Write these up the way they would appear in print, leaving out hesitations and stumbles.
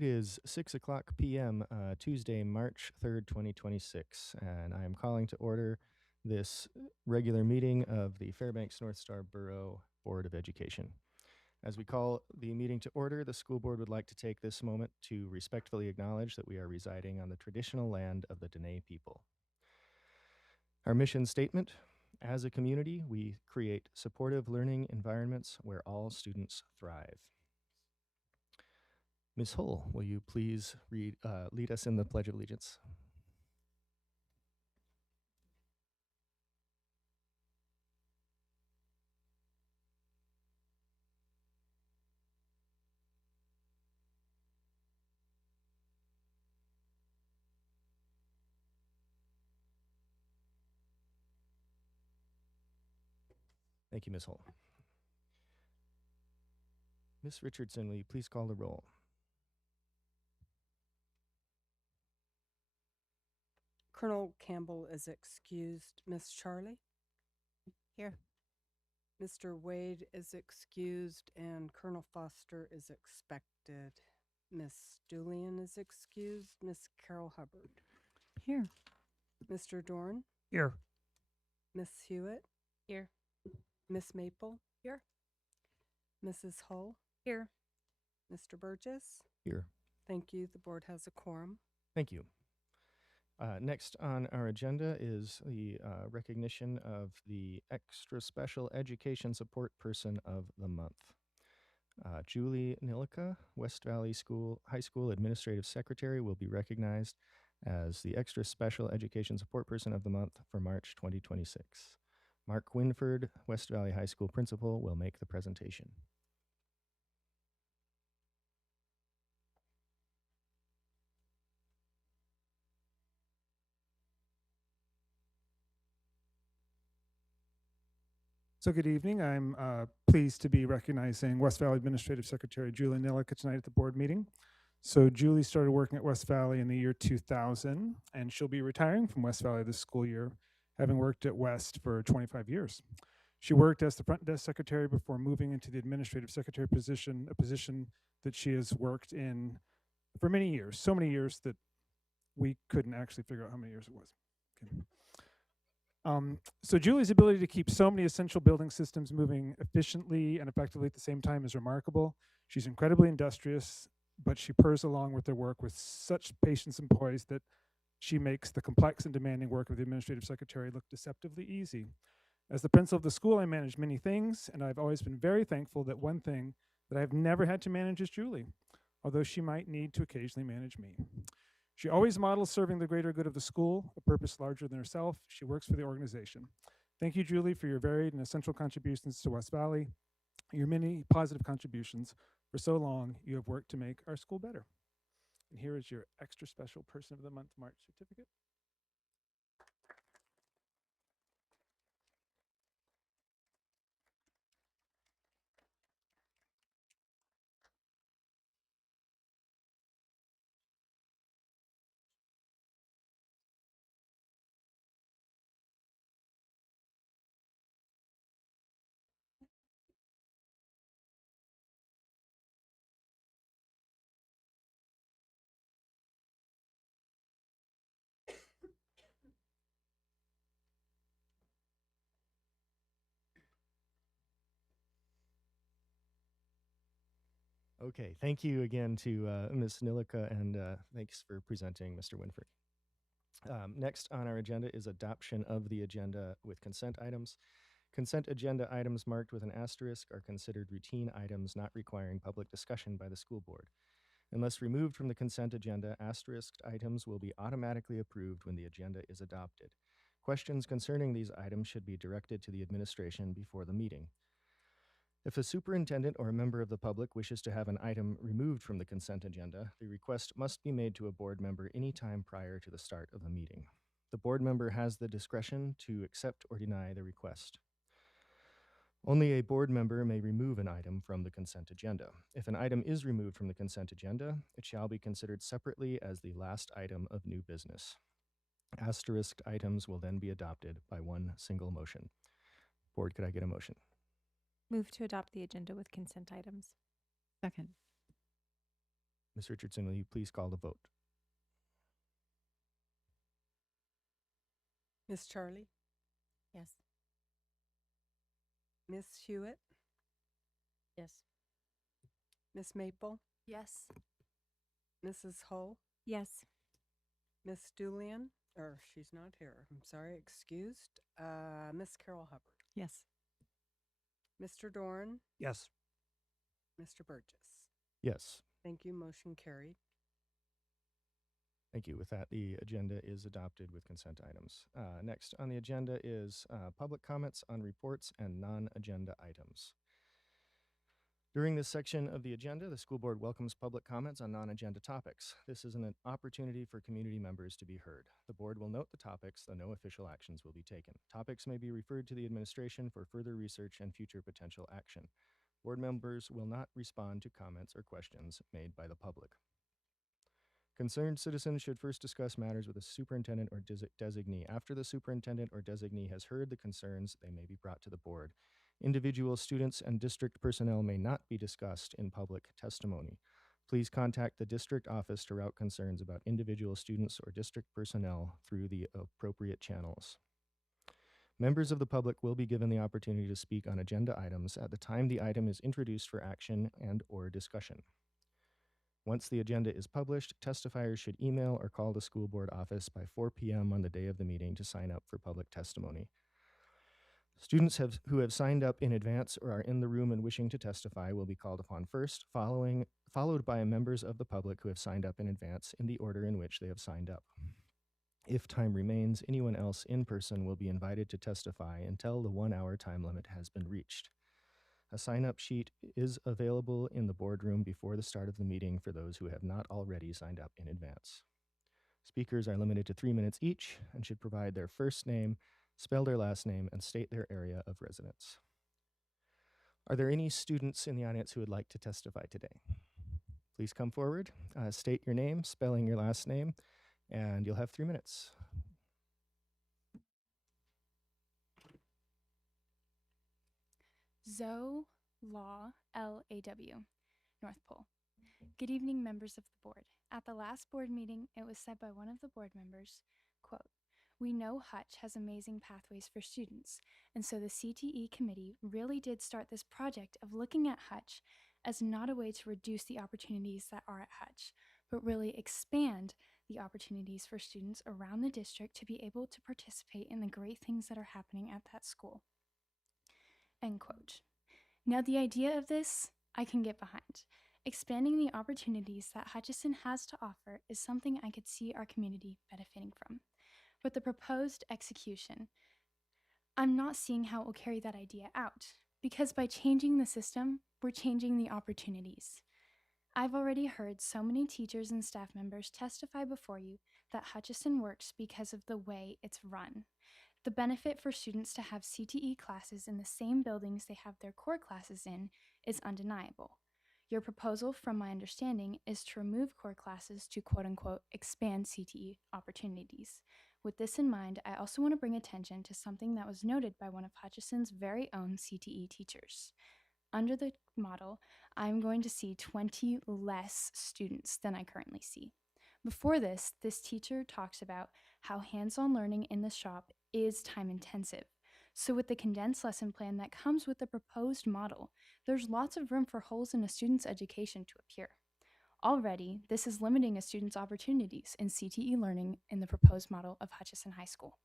It is 6 o'clock p.m., Tuesday, March 3rd, 2026, and I am calling to order this regular meeting of the Fairbanks North Star Borough Board of Education. As we call the meeting to order, the school board would like to take this moment to respectfully acknowledge that we are residing on the traditional land of the Dene people. Our mission statement: as a community, we create supportive learning environments where all students thrive. Ms. Hull, will you please lead us in the Pledge of Allegiance? Thank you, Ms. Hull. Ms. Richardson, will you please call the roll? Colonel Campbell is excused. Miss Charlie? Here. Mr. Wade is excused, and Colonel Foster is expected. Miss Julian is excused. Miss Carol Hubbard? Here. Mr. Dorn? Here. Miss Hewitt? Here. Miss Maple? Here. Mrs. Hull? Here. Mr. Burgess? Here. Thank you. The board has a quorum. Thank you. Next on our agenda is the recognition of the Extra Special Education Support Person of the Month. Julie Nilica, West Valley High School Administrative Secretary, will be recognized as the Extra Special Education Support Person of the Month for March 2026. Mark Winford, West Valley High School Principal, will make the presentation. So good evening. I'm pleased to be recognizing West Valley Administrative Secretary Julie Nilica tonight at the board meeting. So Julie started working at West Valley in the year 2000, and she'll be retiring from West Valley this school year, having worked at West for 25 years. She worked as the front desk secretary before moving into the administrative secretary position, a position that she has worked in for many years, so many years that we couldn't actually figure out how many years it was. Okay. So Julie's ability to keep so many essential building systems moving efficiently and effectively at the same time is remarkable. She's incredibly industrious, but she purrs along with her work with such patience and poise that she makes the complex and demanding work of the administrative secretary look deceptively easy. As the principal of the school, I manage many things, and I've always been very thankful that one thing that I've never had to manage is Julie, although she might need to occasionally manage me. She always models serving the greater good of the school, a purpose larger than herself. She works for the organization. Thank you, Julie, for your varied and essential contributions to West Valley. Your many positive contributions. For so long, you have worked to make our school better. And here is your Extra Special Person of the Month March certificate. Okay, thank you again to Ms. Nilica, and thanks for presenting, Mr. Winford. Next on our agenda is adoption of the agenda with consent items. Consent agenda items marked with an asterisk are considered routine items not requiring public discussion by the school board. Unless removed from the consent agenda, asterisked items will be automatically approved when the agenda is adopted. Questions concerning these items should be directed to the administration before the meeting. If a superintendent or a member of the public wishes to have an item removed from the consent agenda, the request must be made to a board member any time prior to the start of the meeting. The board member has the discretion to accept or deny the request. Only a board member may remove an item from the consent agenda. If an item is removed from the consent agenda, it shall be considered separately as the last item of new business. Asterisked items will then be adopted by one single motion. Board, could I get a motion? Move to adopt the agenda with consent items. Second. Ms. Richardson, will you please call the vote? Miss Charlie, Yes. Miss Hewitt, Yes. Miss Maple, Yes. Mrs. Hull, Yes. Miss Julian, or she's not here, I'm sorry, excused. Miss Carol Hubbard, Yes. Mr. Dorn, Yes. Mr. Burgess. Yes. Thank you, motion carried. Thank you. With that, the agenda is adopted with consent items. Next on the agenda is public comments on reports and non-agenda items. During this section of the agenda, the school board welcomes public comments on non-agenda topics. This is an opportunity for community members to be heard. The board will note the topics, though no official actions will be taken. Topics may be referred to the administration for further research and future potential action. Board members will not respond to comments or questions made by the public. Concerned citizens should first discuss matters with a superintendent or designee. After the superintendent or designee has heard the concerns, they may be brought to the board. Individual students and district personnel may not be discussed in public testimony. Please contact the district office to route concerns about individual students or district personnel through the appropriate channels. Members of the public will be given the opportunity to speak on agenda items at the time the item is introduced for action and/or discussion. Once the agenda is published, testifiers should email or call the school board office by 4 p.m. on the day of the meeting to sign up for public testimony. Students who have signed up in advance or are in the room and wishing to testify will be called upon first, followed by members of the public who have signed up in advance in the order in which they have signed up. If time remains, anyone else in person will be invited to testify until the 1-hour time limit has been reached. A sign-up sheet is available in the boardroom before the start of the meeting for those who have not already signed up in advance. Speakers are limited to 3 minutes each and should provide their first name, spell their last name, and state their area of residence. Are there any students in the audience who would like to testify today? Please come forward, state your name, spelling your last name, and you'll have 3 minutes. Zoe Law, L-A-W, North Pole. Good evening, members of the board. At the last board meeting, it was said by one of the board members, quote, "We know Hutch has amazing pathways for students, and so the CTE committee really did start this project of looking at Hutch as not a way to reduce the opportunities that are at Hutch, but really expand the opportunities for students around the district to be able to participate in the great things that are happening at that school." End quote. Now, the idea of this, I can get behind. Expanding the opportunities that Hutchinson has to offer is something I could see our community benefiting from. But the proposed execution, I'm not seeing how it will carry that idea out, because by changing the system, we're changing the opportunities. I've already heard so many teachers and staff members testify before you that Hutchinson works because of the way it's run. The benefit for students to have CTE classes in the same buildings they have their core classes in is undeniable. Your proposal, from my understanding, is to remove core classes to quote-unquote expand CTE opportunities. With this in mind, I also want to bring attention to something that was noted by one of Hutchinson's very own CTE teachers. Under the model, I'm going to see 20 less students than I currently see. Before this teacher talks about how hands-on learning in the shop is time-intensive. So with the condensed lesson plan that comes with the proposed model, there's lots of room for holes in a student's education to appear. Already, this is limiting a student's opportunities in CTE learning in the proposed model of Hutchinson High School.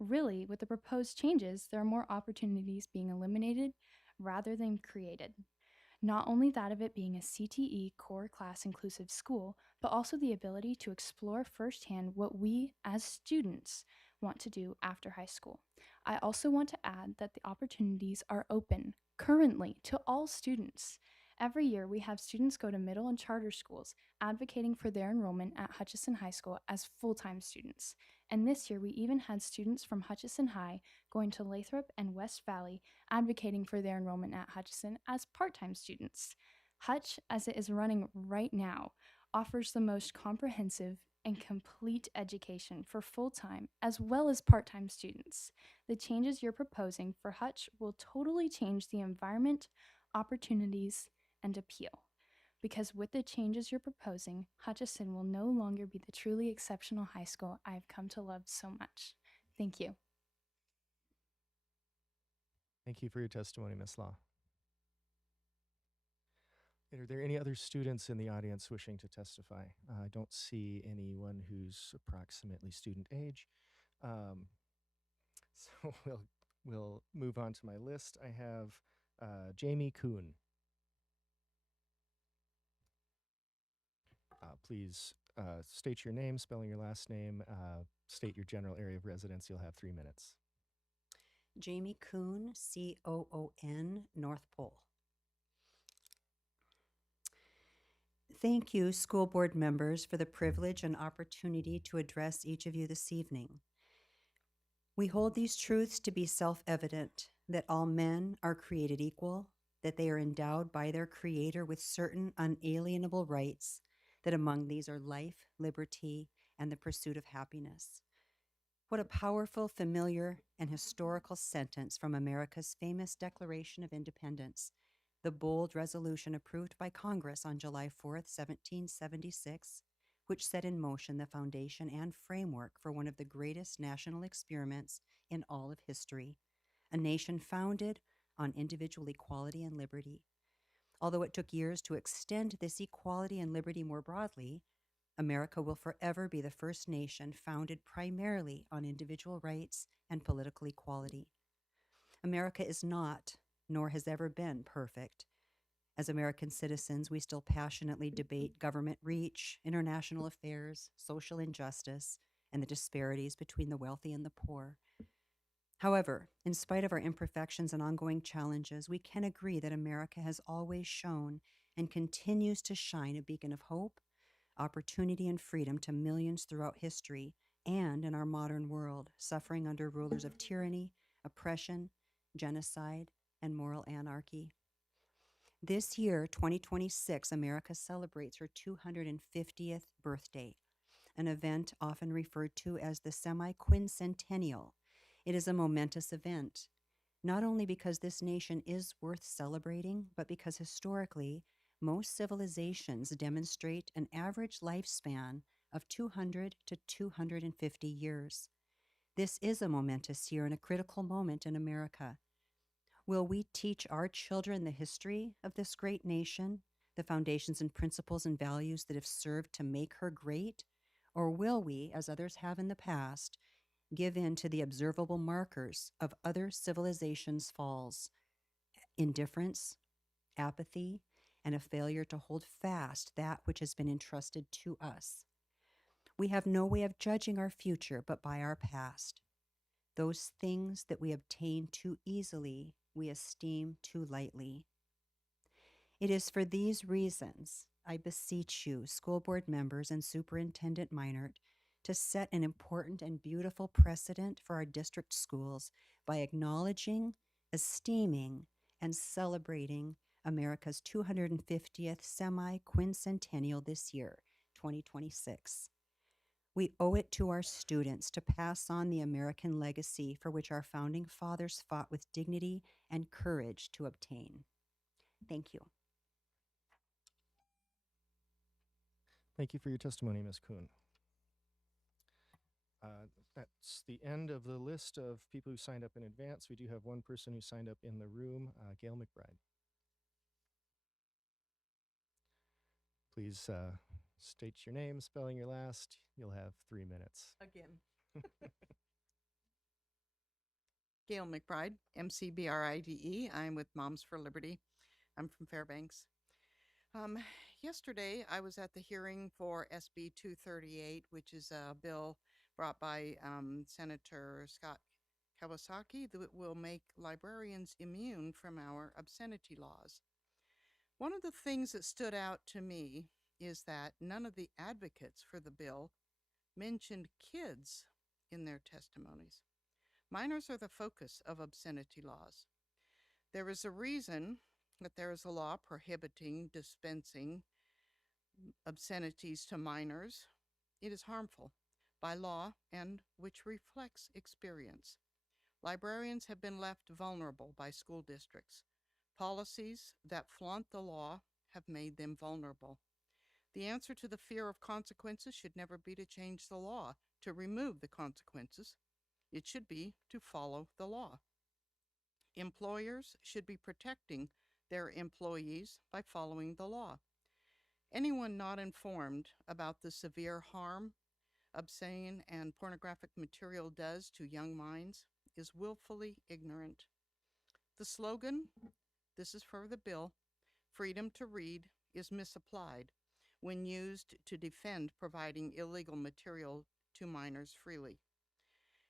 Really, with the proposed changes, there are more opportunities being eliminated rather than created. Not only that of it being a CTE core class inclusive school, but also the ability to explore firsthand what we as students want to do after high school. I also want to add that the opportunities are open currently to all students. Every year, we have students go to middle and charter schools advocating for their enrollment at Hutchinson High School as full-time students. And this year, we even had students from Hutchinson High going to Lathrop and West Valley advocating for their enrollment at Hutchinson as part-time students. Hutch, as it is running right now, offers the most comprehensive and complete education for full-time as well as part-time students. The changes you're proposing for Hutch will totally change the environment, opportunities, and appeal. because with the changes you're proposing, Hutchinson will no longer be the truly exceptional high school I've come to love so much. Thank you. Thank you for your testimony, Ms. Law. Are there any other students in the audience wishing to testify? I don't see anyone who's approximately student age. So we'll move on to my list. I have Jamie Kuhn. Please state your name, spelling your last name, state your general area of residence. You'll have 3 minutes. Jamie Kuhn, C-O-O-N, North Pole. Thank you, school board members, for the privilege and opportunity to address each of you this evening. We hold these truths to be self-evident, that all men are created equal, that they are endowed by their Creator with certain unalienable rights, that among these are life, liberty, and the pursuit of happiness. What a powerful, familiar, and historical sentence from America's famous Declaration of Independence, the bold resolution approved by Congress on July 4th, 1776, which set in motion the foundation and framework for one of the greatest national experiments in all of history, a nation founded on individual equality and liberty. Although it took years to extend this equality and liberty more broadly, America will forever be the first nation founded primarily on individual rights and political equality. America is not, nor has ever been, perfect. As American citizens, we still passionately debate government reach, international affairs, social injustice, and the disparities between the wealthy and the poor. However, in spite of our imperfections and ongoing challenges, we can agree that America has always shown and continues to shine a beacon of hope, opportunity, and freedom to millions throughout history and in our modern world, suffering under rulers of tyranny, oppression, genocide, and moral anarchy. This year, 2026, America celebrates her 250th birthday, an event often referred to as the semi-quincentennial. It is a momentous event, not only because this nation is worth celebrating, but because historically, most civilizations demonstrate an average lifespan of 200 to 250 years. This is a momentous year and a critical moment in America. Will we teach our children the history of this great nation, the foundations and principles and values that have served to make her great? Or will we, as others have in the past, give in to the observable markers of other civilizations' falls, indifference, apathy, and a failure to hold fast that which has been entrusted to us? We have no way of judging our future but by our past. Those things that we obtain too easily, we esteem too lightly. It is for these reasons I beseech you, school board members and Superintendent Meinert, to set an important and beautiful precedent for our district schools by acknowledging, esteeming, and celebrating America's 250th semi-quincentennial this year, 2026. We owe it to our students to pass on the American legacy for which our founding fathers fought with dignity and courage to obtain. Thank you. Thank you for your testimony, Ms. Kuhn. That's the end of the list of people who signed up in advance. We do have one person who signed up in the room, Gail McBride. Please state your name, spelling your last. You'll have 3 minutes. Again. Gail McBride, McBride. I'm with Moms for Liberty. I'm from Fairbanks. Yesterday, I was at the hearing for SB 238, which is a bill brought by Senator Scott Kawasaki that will make librarians immune from our obscenity laws. One of the things that stood out to me is that none of the advocates for the bill mentioned kids in their testimonies. Minors are the focus of obscenity laws. There is a reason that there is a law prohibiting dispensing obscenities to minors. It is harmful by law and which reflects experience. Librarians have been left vulnerable by school districts. Policies that flaunt the law have made them vulnerable. The answer to the fear of consequences should never be to change the law to remove the consequences. It should be to follow the law. Employers should be protecting their employees by following the law. Anyone not informed about the severe harm obscene and pornographic material does to young minds is willfully ignorant. The slogan, this is for the bill, freedom to read, is misapplied when used to defend providing illegal material to minors freely.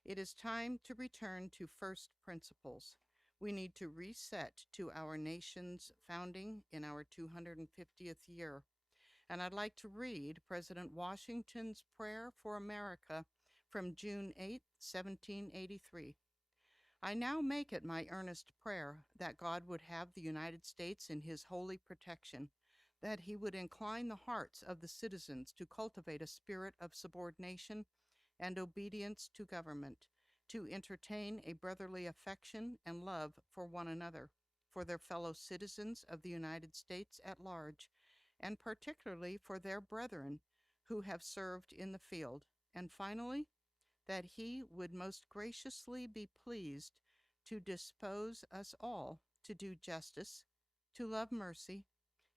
It is time to return to first principles. We need to reset to our nation's founding in our 250th year. And I'd like to read President Washington's prayer for America from June 8, 1783. I now make it my earnest prayer that God would have the United States in his holy protection, that he would incline the hearts of the citizens to cultivate a spirit of subordination and obedience to government, to entertain a brotherly affection and love for one another, for their fellow citizens of the United States at large, and particularly for their brethren who have served in the field, and finally, that he would most graciously be pleased to dispose us all to do justice, to love mercy,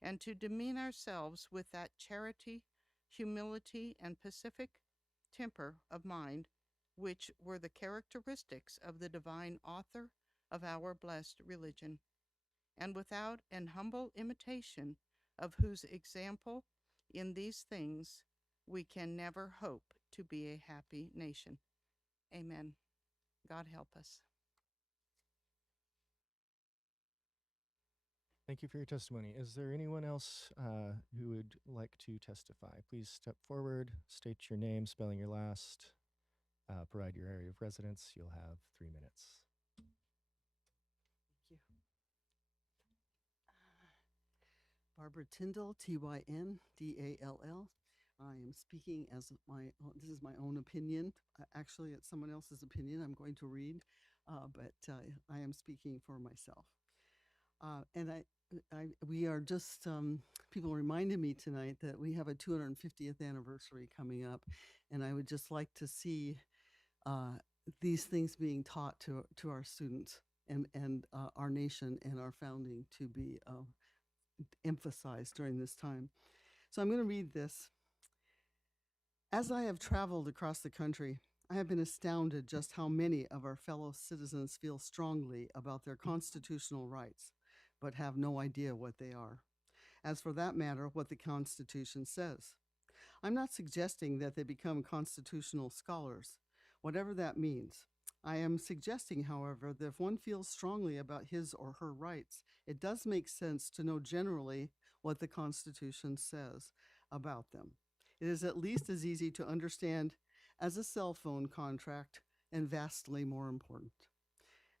and to demean ourselves with that charity, humility, and pacific temper of mind which were the characteristics of the divine author of our blessed religion, and without an humble imitation of whose example in these things we can never hope to be a happy nation. Amen. God help us. Thank you for your testimony. Is there anyone else who would like to testify? Please step forward, state your name, spelling your last, provide your area of residence. You'll have 3 minutes. Thank you. Barbara Tyndall, Tyndall. I am speaking as this is my own opinion. Actually, it's someone else's opinion I'm going to read, but I am speaking for myself. And we are just, people reminded me tonight that we have a 250th anniversary coming up, and I would just like to see these things being taught to our students and our nation and our founding to be emphasized during this time. So I'm going to read this. As I have traveled across the country, I have been astounded just how many of our fellow citizens feel strongly about their constitutional rights, but have no idea what they are. As for that matter, what the Constitution says. I'm not suggesting that they become constitutional scholars, whatever that means. I am suggesting, however, that if one feels strongly about his or her rights, it does make sense to know generally what the Constitution says about them. It is at least as easy to understand as a cell phone contract and vastly more important.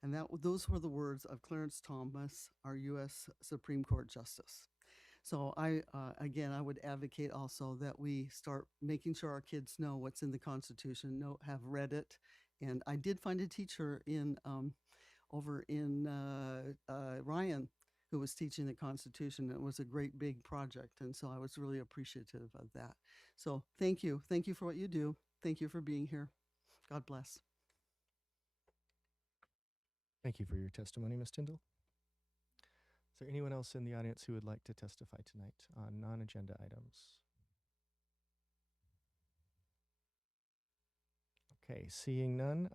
And those were the words of Clarence Thomas, our U.S. Supreme Court Justice. So I would advocate also that we start making sure our kids know what's in the Constitution, have read it. And I did find a teacher over in Ryan who was teaching the Constitution. It was a great big project, and so I was really appreciative of that. So thank you. Thank you for what you do. Thank you for being here. God bless. Thank you for your testimony, Ms. Tyndall. Is there anyone else in the audience who would like to testify tonight on non-agenda items? Okay, seeing none,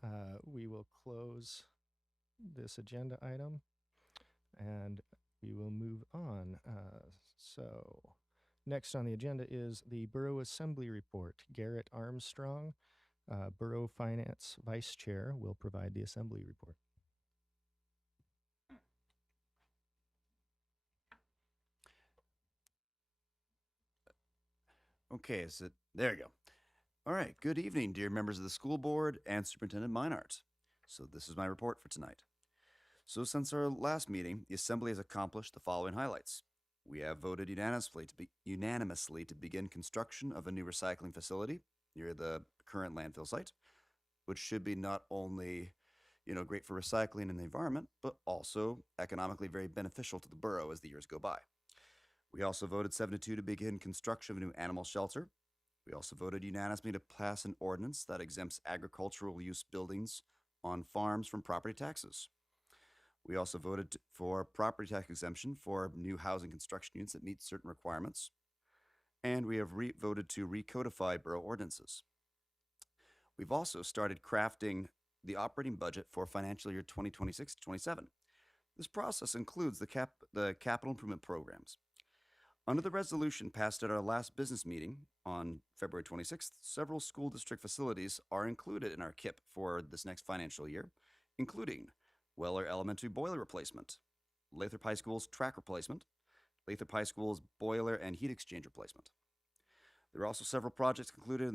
we will close this agenda item and we will move on. So next on the agenda is the Borough Assembly Report. Garrett Armstrong, Borough Finance Vice Chair, will provide the Assembly Report. Okay, there you go. All right, good evening, dear members of the school board and Superintendent Meinhardt. So this is my report for tonight. So since our last meeting, the Assembly has accomplished the following highlights. We have voted unanimously to begin construction of a new recycling facility near the current landfill site, which should be not only great for recycling and the environment, but also economically very beneficial to the borough as the years go by. We also voted 7-2 to begin construction of a new animal shelter. We also voted unanimously to pass an ordinance that exempts agricultural use buildings on farms from property taxes. We also voted for property tax exemption for new housing construction units that meet certain requirements. And we have voted to recodify borough ordinances. We've also started crafting the operating budget for financial year 2026-27. This process includes the capital improvement programs. Under the resolution passed at our last business meeting on February 26th, several school district facilities are included in our KIP for this next financial year, including Weller Elementary boiler replacement, Lathrop High School's track replacement, Lathrop High School's boiler and heat exchange replacement. There are also several projects included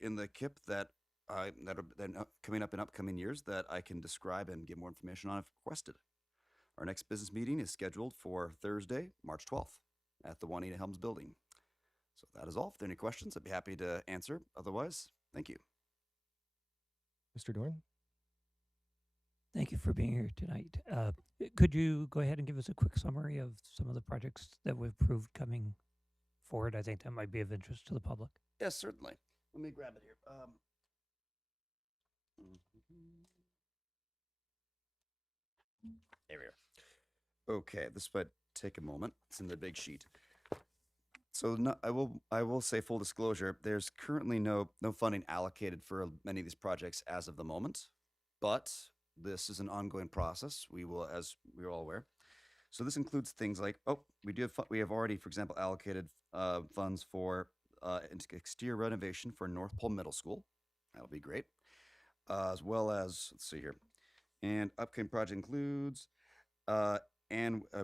in the KIP that are coming up in upcoming years that I can describe and give more information on if requested. Our next business meeting is scheduled for Thursday, March 12th at the Juanita Helms building. So that is all. If there are any questions, I'd be happy to answer. Otherwise, thank you. Mr. Dorn? Thank you for being here tonight. Could you go ahead and give us a quick summary of some of the projects that we've approved coming forward? I think that might be of interest to the public. Yes, certainly. Let me grab it here. There we are. Okay, this might take a moment. It's in the big sheet. So I will say full disclosure, there's currently no funding allocated for many of these projects as of the moment, but this is an ongoing process. We will, as we're all aware. So this includes things like, we have already, for example, allocated funds for exterior renovation for North Pole Middle School. That'll be great. As well as, let's see here, and upcoming project includes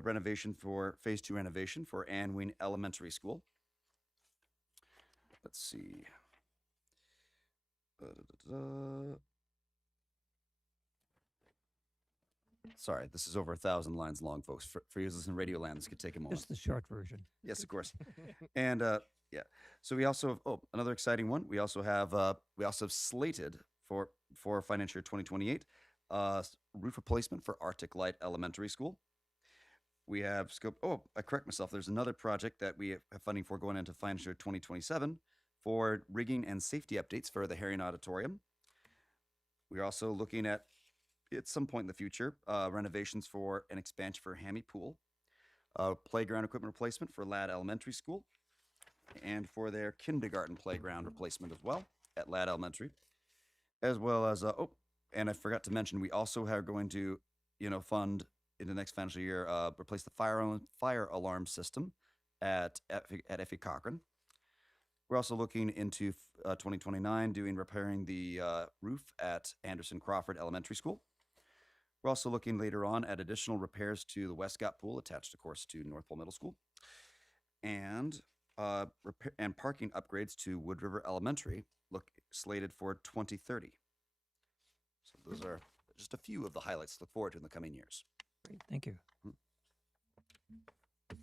renovation for phase 2 renovation for Ann Ween Elementary School. Let's see. Sorry, this is over 1,000 lines long, folks. For users in Radio Land, this could take a moment. Just the short version. Yes, of course. And yeah, so we also have, another exciting one. We also have slated for financial year 2028 roof replacement for Arctic Light Elementary School. We have scope. I correct myself. There's another project that we have funding for going into financial year 2027 for rigging and safety updates for the Herring Auditorium. We're also looking at some point in the future, renovations for an expansion for Hammy Pool, playground equipment replacement for Ladd Elementary School, and for their kindergarten playground replacement as well at Ladd Elementary, as well as, and I forgot to mention, we also are going to, fund in the next financial year, replace the fire alarm system at Effie Cochran. We're also looking into 2029 repairing the roof at Anderson Crawford Elementary School. We're also looking later on at additional repairs to the Westcott Pool, attached, of course, to North Pole Middle School, and parking upgrades to Wood River Elementary, slated for 2030. So those are just a few of the highlights to look forward to in the coming years. Great, thank you.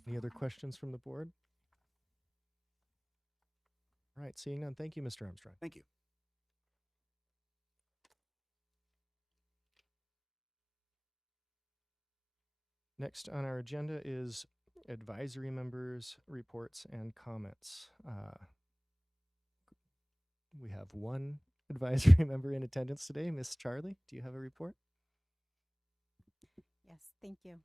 Any other questions from the board? All right, seeing none, thank you, Mr. Armstrong. Thank you. Next on our agenda is advisory members' reports and comments. We have one advisory member in attendance today. Miss Charlie, do you have a report? Yes, thank you.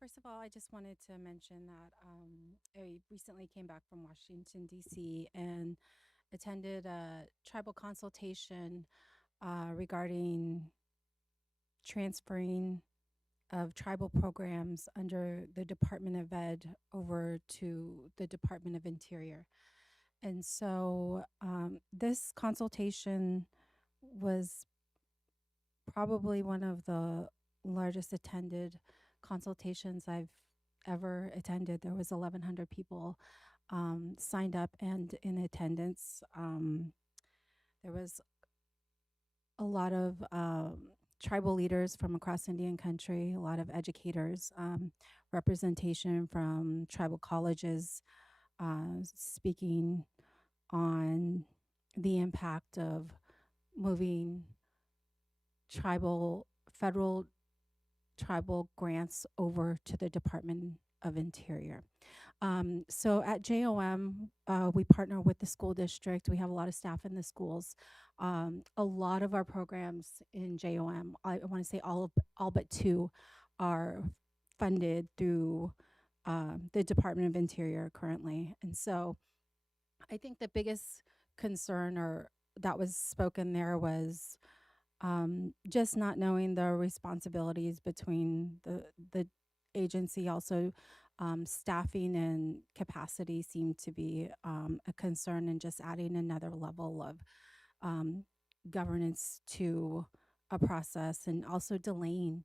First of all, I just wanted to mention that I recently came back from Washington, D.C. and attended a tribal consultation regarding transferring of tribal programs under the Department of Ed over to the Department of Interior. And so this consultation was probably one of the largest attended consultations I've ever attended. There was 1,100 people signed up and in attendance. There was a lot of tribal leaders from across Indian country, a lot of educators, representation from tribal colleges, speaking on the impact of moving federal tribal grants over to the Department of Interior. So at JOM, we partner with the school district. We have a lot of staff in the schools. A lot of our programs in JOM, I want to say all but two, are funded through the Department of Interior currently. And so I think the biggest concern or that was spoken there was just not knowing the responsibilities between the agency. Also, staffing and capacity seem to be a concern, and just adding another level of governance to a process, and also delaying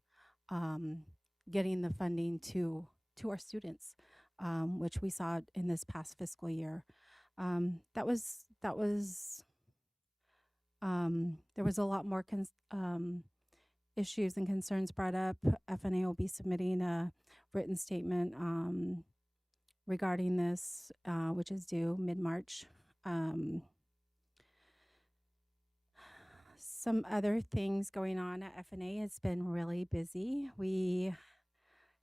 getting the funding to our students, which we saw in this past fiscal year. That was there was a lot more issues and concerns brought up. FNA will be submitting a written statement regarding this, which is due mid-March. Some other things going on at FNA. It's been really busy. We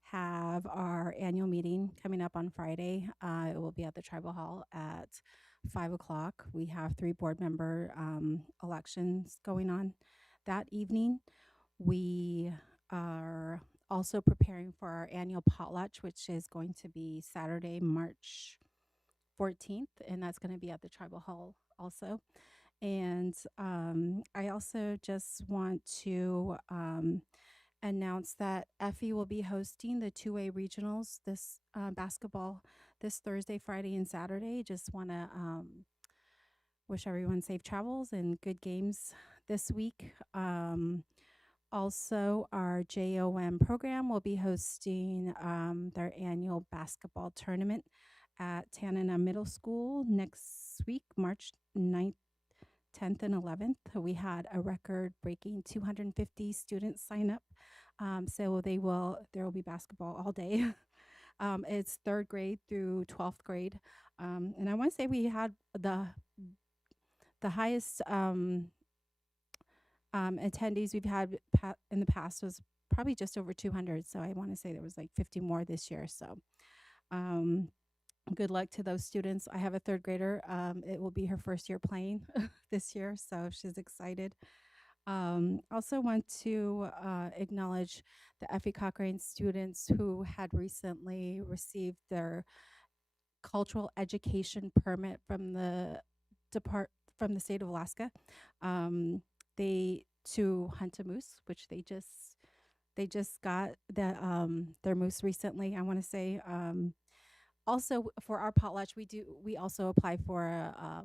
have our annual meeting coming up on Friday. It will be at the Tribal Hall at 5 o'clock. We have 3 board member elections going on that evening. We are also preparing for our annual potlatch, which is going to be Saturday, March 14th, and that's going to be at the Tribal Hall also. And I also just want to announce that Effie will be hosting the 2A regionals this basketball this Thursday, Friday, and Saturday. Just want to wish everyone safe travels and good games this week. Also, our JOM program will be hosting their annual basketball tournament at Tanana Middle School next week, March 9th, 10th, and 11th. We had a record-breaking 250 students sign up. So there will be basketball all day. It's 3rd grade through 12th grade. And I want to say we had the highest attendees we've had in the past was probably just over 200. So I want to say there was like 50 more this year. So good luck to those students. I have a 3rd grader. It will be her first year playing this year, so she's excited. Also want to acknowledge the Effie Cochrane students who had recently received their cultural education permit from the state of Alaska. They to hunt a moose, which they just got their moose recently. I want to say. Also, for our potlatch, we also apply for a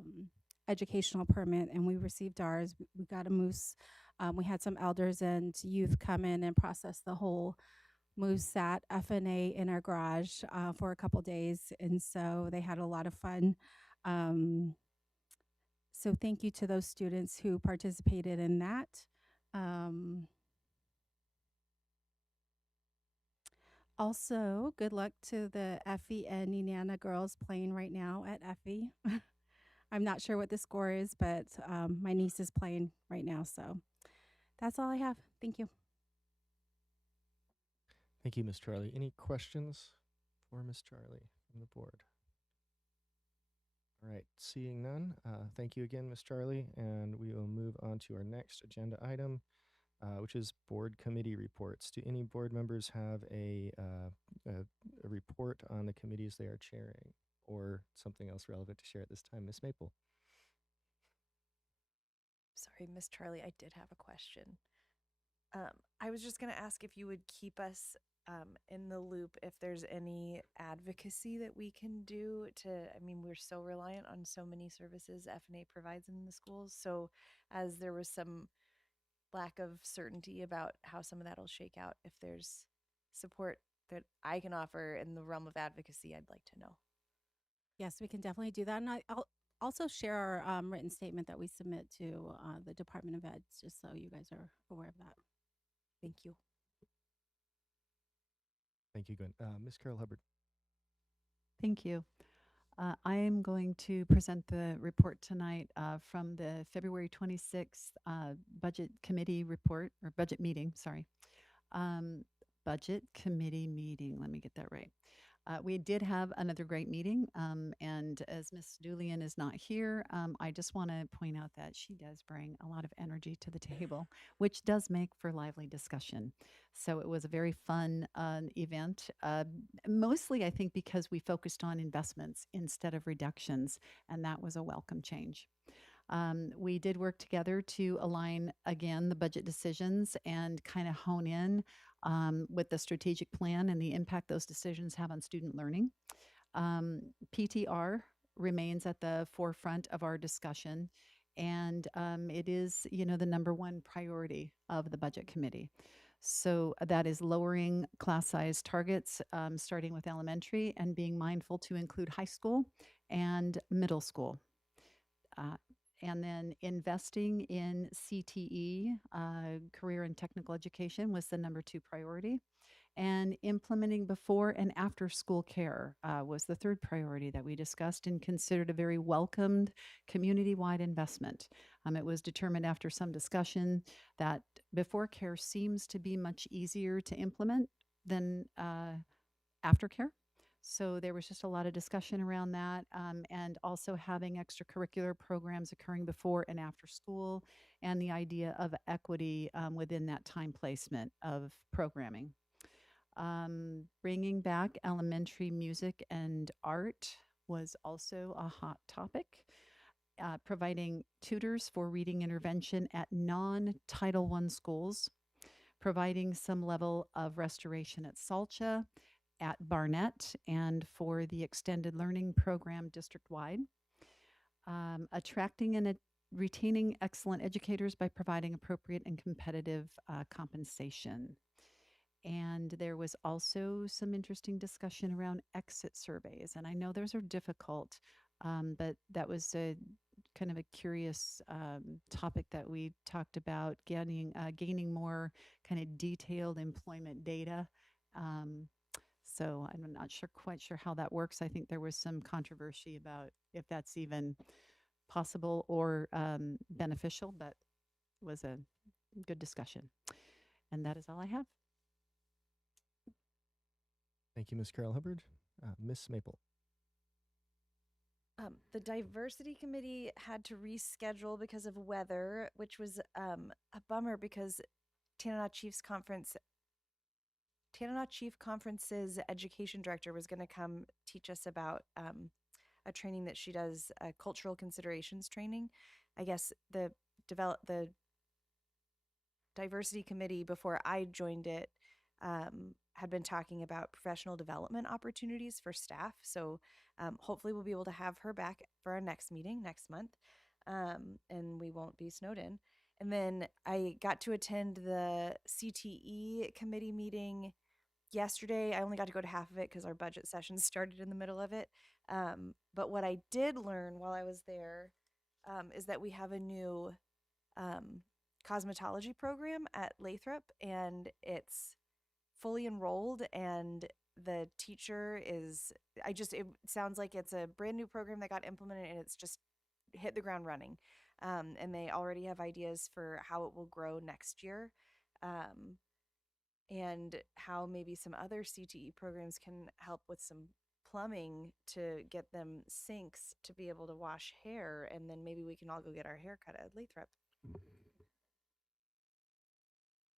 educational permit, and we received ours. We got a moose. We had some elders and youth come in and process the whole moose at FNA in our garage for a couple days, and so they had a lot of fun. So thank you to those students who participated in that. Also, good luck to the Effie and Nenana girls playing right now at Effie. I'm not sure what the score is, but my niece is playing right now. So that's all I have. Thank you. Thank you, Ms. Charlie. Any questions for Ms. Charlie from the board? All right, seeing none, thank you again, Ms. Charlie, and we will move on to our next agenda item, which is board committee reports. Do any board members have a report on the committees they are chairing, or something else relevant to share at this time? Ms. Maple. Sorry, Miss Charlie, I did have a question. I was just going to ask if you would keep us in the loop if there's any advocacy that we can do we're so reliant on so many services FNA provides in the schools. So as there was some lack of certainty about how some of that will shake out, if there's support that I can offer in the realm of advocacy, I'd like to know. Yes, we can definitely do that. And I'll also share our written statement that we submit to the Department of Ed, just so you guys are aware of that. Thank you. Thank you, Gwen. Ms. Carol Hubbard. Thank you. I am going to present the report tonight from the February 26th budget committee report, or budget meeting, sorry. Budget Committee meeting. Let me get that right. We did have another great meeting, and as Ms. Julian is not here, I just want to point out that she does bring a lot of energy to the table, which does make for lively discussion. So it was a very fun event, mostly I think because we focused on investments instead of reductions, and that was a welcome change. We did work together to align again the budget decisions and kind of hone in with the strategic plan and the impact those decisions have on student learning. PTR remains at the forefront of our discussion, and it is, the number one priority of the budget committee. So that is lowering class size targets, starting with elementary, and being mindful to include high school and middle school. And then investing in CTE, career and technical education, was the number 2 priority. And implementing before and after school care was the 3rd priority that we discussed and considered a very welcomed community-wide investment. It was determined after some discussion that before care seems to be much easier to implement than aftercare. So there was just a lot of discussion around that, and also having extracurricular programs occurring before and after school, and the idea of equity within that time placement of programming. Bringing back elementary music and art was also a hot topic. Providing tutors for reading intervention at non-Title I schools, providing some level of restoration at Salcha, at Barnett, and for the extended learning program district-wide. Attracting and retaining excellent educators by providing appropriate and competitive compensation. And there was also some interesting discussion around exit surveys. And I know those are difficult, but that was a kind of a curious topic that we talked about, gaining more kind of detailed employment data. So I'm not quite sure how that works. I think there was some controversy about if that's even possible or beneficial, but it was a good discussion. And that is all I have. Thank you, Ms. Carol Hubbard. Ms. Maple. The diversity committee had to reschedule because of weather, which was a bummer because Tanana Chief Conference's education director was going to come teach us about a training that she does, a cultural considerations training. I guess the diversity committee, before I joined it, had been talking about professional development opportunities for staff. So hopefully we'll be able to have her back for our next meeting next month, and we won't be snowed in. And then I got to attend the CTE committee meeting yesterday. I only got to go to half of it because our budget session started in the middle of it. But what I did learn while I was there is that we have a new cosmetology program at Lathrop, and it's fully enrolled, and the teacher is, it sounds like it's a brand new program that got implemented and it's just hit the ground running. And they already have ideas for how it will grow next year, and how maybe some other CTE programs can help with some plumbing to get them sinks to be able to wash hair, and then maybe we can all go get our hair cut at Lathrop.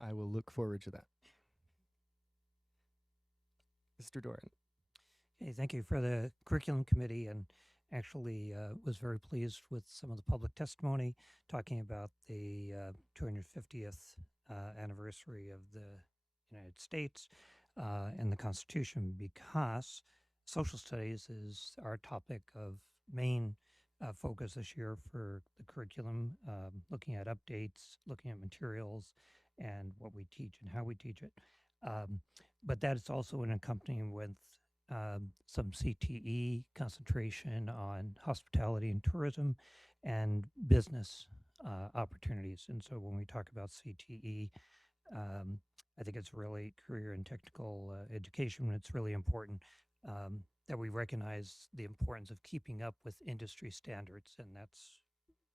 I will look forward to that. Mr. Doran. Okay, thank you for the curriculum committee, and actually was very pleased with some of the public testimony talking about the 250th anniversary of the United States and the Constitution, because social studies is our topic of main focus this year for the curriculum, looking at updates, looking at materials, and what we teach and how we teach it. But that is also in accompanying with some CTE concentration on hospitality and tourism and business opportunities. And so when we talk about CTE, I think it's really career and technical education. It's really important that we recognize the importance of keeping up with industry standards. And that's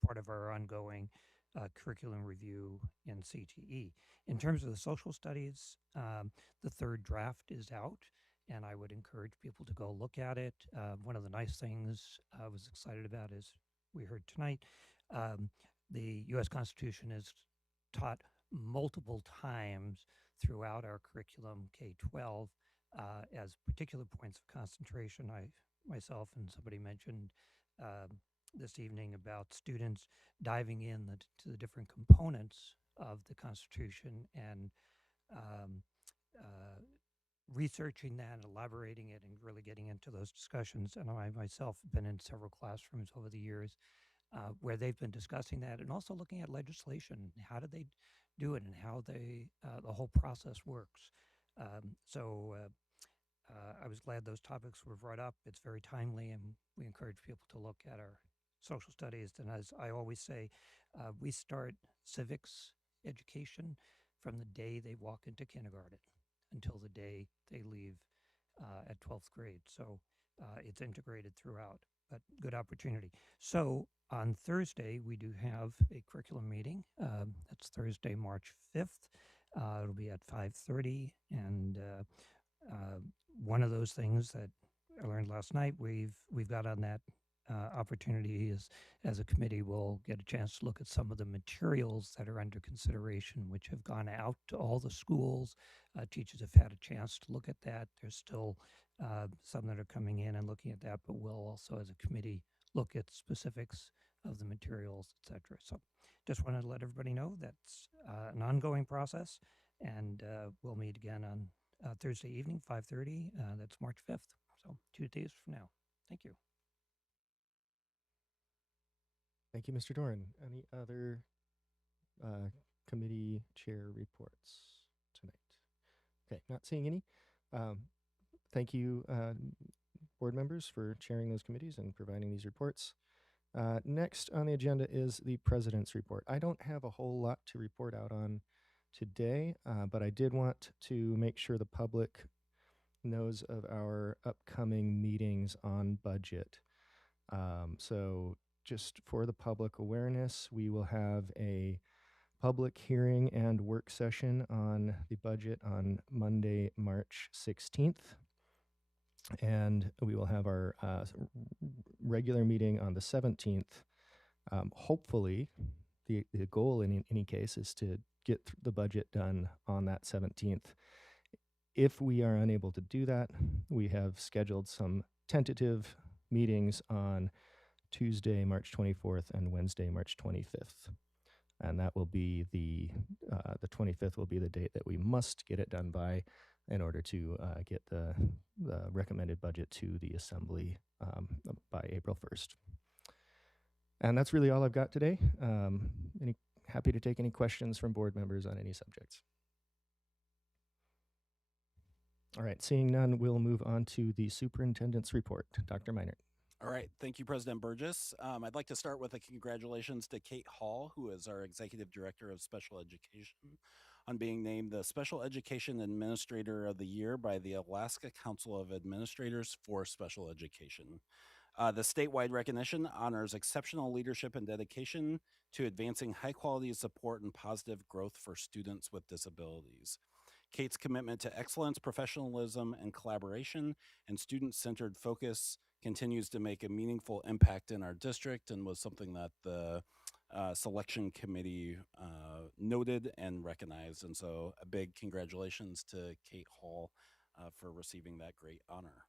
part of our ongoing curriculum review in CTE. In terms of the social studies, the third draft is out, and I would encourage people to go look at it. One of the nice things I was excited about is we heard tonight, the U.S. Constitution is taught multiple times throughout our curriculum, K-12, as particular points of concentration. I myself and somebody mentioned this evening about students diving in to the different components of the Constitution and researching that, elaborating it, and really getting into those discussions. And I myself have been in several classrooms over the years where they've been discussing that and also looking at legislation. How do they do it and how the whole process works? I was glad those topics were brought up. It's very timely, and we encourage people to look at our social studies. And as I always say, we start civics education from the day they walk into kindergarten until the day they leave at 12th grade. So it's integrated throughout, but good opportunity. So on Thursday, we do have a curriculum meeting. That's Thursday, March 5th. It'll be at 5:30, and one of those things that I learned last night, we've got on that opportunity is, as a committee, we'll get a chance to look at some of the materials that are under consideration, which have gone out to all the schools. Teachers have had a chance to look at that. There's still some that are coming in and looking at that, but we'll also, as a committee, look at specifics of the materials, et cetera. So just wanted to let everybody know that's an ongoing process, and we'll meet again on Thursday evening, 5:30. That's March 5th. So 2 days from now. Thank you. Thank you, Mr. Doran. Any other committee chair reports tonight? Okay, not seeing any. Thank you, board members, for chairing those committees and providing these reports. Next on the agenda is the president's report. I don't have a whole lot to report out on today, but I did want to make sure the public knows of our upcoming meetings on budget. So just for the public awareness, we will have a public hearing and work session on the budget on Monday, March 16th. And we will have our regular meeting on the 17th. Hopefully, the goal in any case is to get the budget done on that 17th. If we are unable to do that, we have scheduled some tentative meetings on Tuesday, March 24th and Wednesday, March 25th. And that will be the 25th will be the date that we must get it done by in order to get the recommended budget to the assembly by April 1st. And that's really all I've got today. Happy to take any questions from board members on any subjects. All right, seeing none, we'll move on to the superintendent's report. Dr. Meinert. All right. Thank you, President Burgess. I'd like to start with a congratulations to Kate Hall, who is our Executive Director of Special Education, on being named the Special Education Administrator of the Year by the Alaska Council of Administrators for Special Education. The statewide recognition honors exceptional leadership and dedication to advancing high-quality support and positive growth for students with disabilities. Kate's commitment to excellence, professionalism, and collaboration and student-centered focus continues to make a meaningful impact in our district and was something that the selection committee noted and recognized. And so a big congratulations to Kate Hall for receiving that great honor.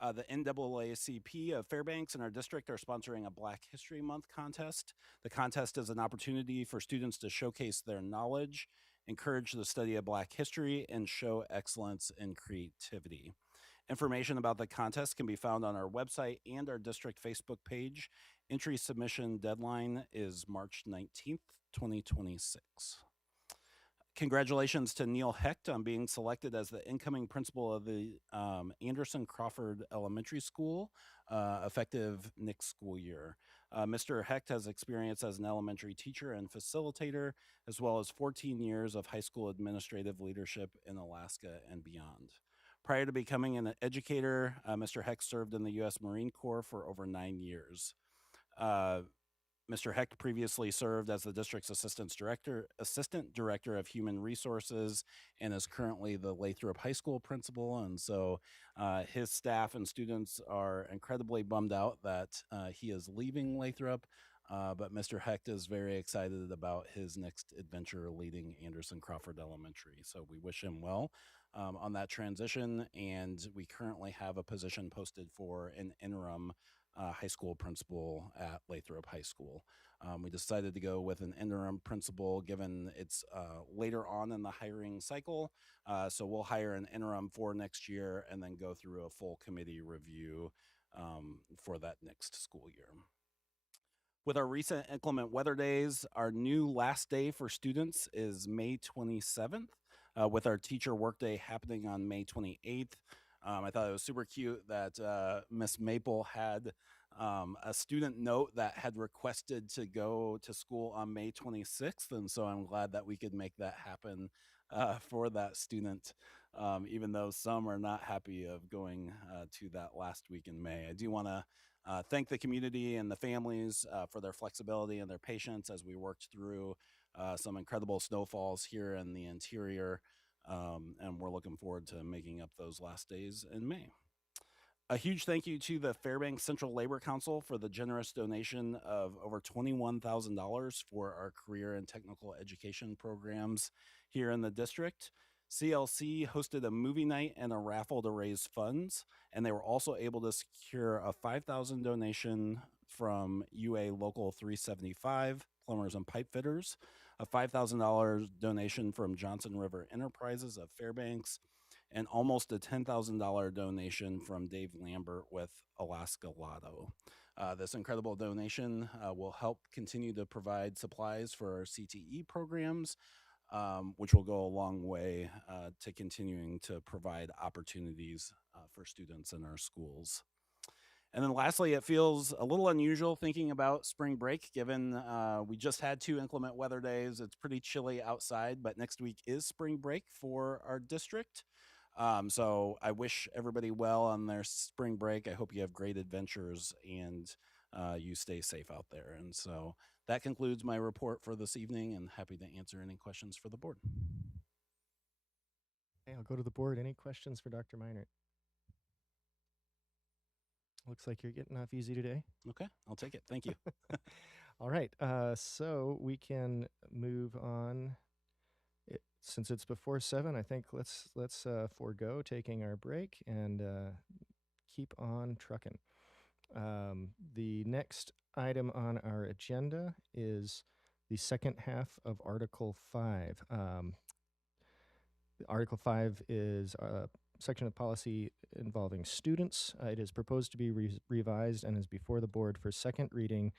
The NAACP of Fairbanks and our district are sponsoring a Black History Month contest. The contest is an opportunity for students to showcase their knowledge, encourage the study of Black history, and show excellence in creativity. Information about the contest can be found on our website and our district Facebook page. Entry submission deadline is March 19th, 2026. Congratulations to Neil Hecht on being selected as the incoming principal of the Anderson Crawford Elementary School, effective next school year. Mr. Hecht has experience as an elementary teacher and facilitator, as well as 14 years of high school administrative leadership in Alaska and beyond. Prior to becoming an educator, Mr. Hecht served in the U.S. Marine Corps for over 9 years. Mr. Hecht previously served as the district's assistant director of human resources, and is currently the Lathrop High School principal. And so his staff and students are incredibly bummed out that he is leaving Lathrop. But Mr. Hecht is very excited about his next adventure leading Anderson Crawford Elementary. So we wish him well on that transition. And we currently have a position posted for an interim high school principal at Lathrop High School. We decided to go with an interim principal given it's later on in the hiring cycle. So we'll hire an interim for next year and then go through a full committee review for that next school year. With our recent inclement weather days, our new last day for students is May 27th, with our teacher workday happening on May 28th. I thought it was super cute that Miss Maple had a student note that had requested to go to school on May 26th. And so I'm glad that we could make that happen for that student, even though some are not happy of going to that last week in May. I do want to thank the community and the families for their flexibility and their patience as we worked through some incredible snowfalls here in the interior. And we're looking forward to making up those last days in May. A huge thank you to the Fairbanks Central Labor Council for the generous donation of over $21,000 for our career and technical education programs here in the district. CLC hosted a movie night and a raffle to raise funds, and they were also able to secure a $5,000 donation from UA Local 375, Plumbers and Pipe Fitters, a $5,000 donation from Johnson River Enterprises of Fairbanks, and almost a $10,000 donation from Dave Lambert with Alaska Lotto. This incredible donation will help continue to provide supplies for our CTE programs, which will go a long way to continuing to provide opportunities for students in our schools. And then lastly, it feels a little unusual thinking about spring break, given we just had 2 inclement weather days. It's pretty chilly outside, but next week is spring break for our district. So I wish everybody well on their spring break. I hope you have great adventures and you stay safe out there. And so that concludes my report for this evening, and happy to answer any questions for the board. Okay, I'll go to the board. Any questions for Dr. Meinert? Looks like you're getting off easy today. Okay, I'll take it. Thank you. All right, so we can move on. Since it's before 7, I think let's forego taking our break and keep on trucking. The next item on our agenda is the second half of Article 5. Article 5 is a section of policy involving students. It is proposed to be revised and is before the board for second reading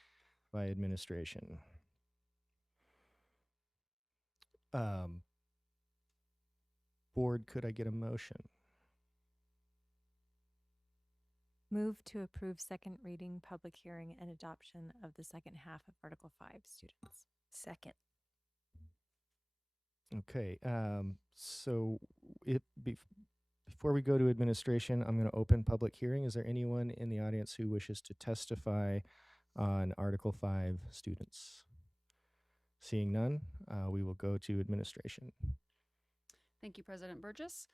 by administration. Board, could I get a motion? Move to approve second reading, public hearing, and adoption of the second half of Article 5, students. Second. Okay, so before we go to administration, I'm going to open public hearing. Is there anyone in the audience who wishes to testify on Article 5 students? Seeing none, we will go to administration. Thank you, President Burgess.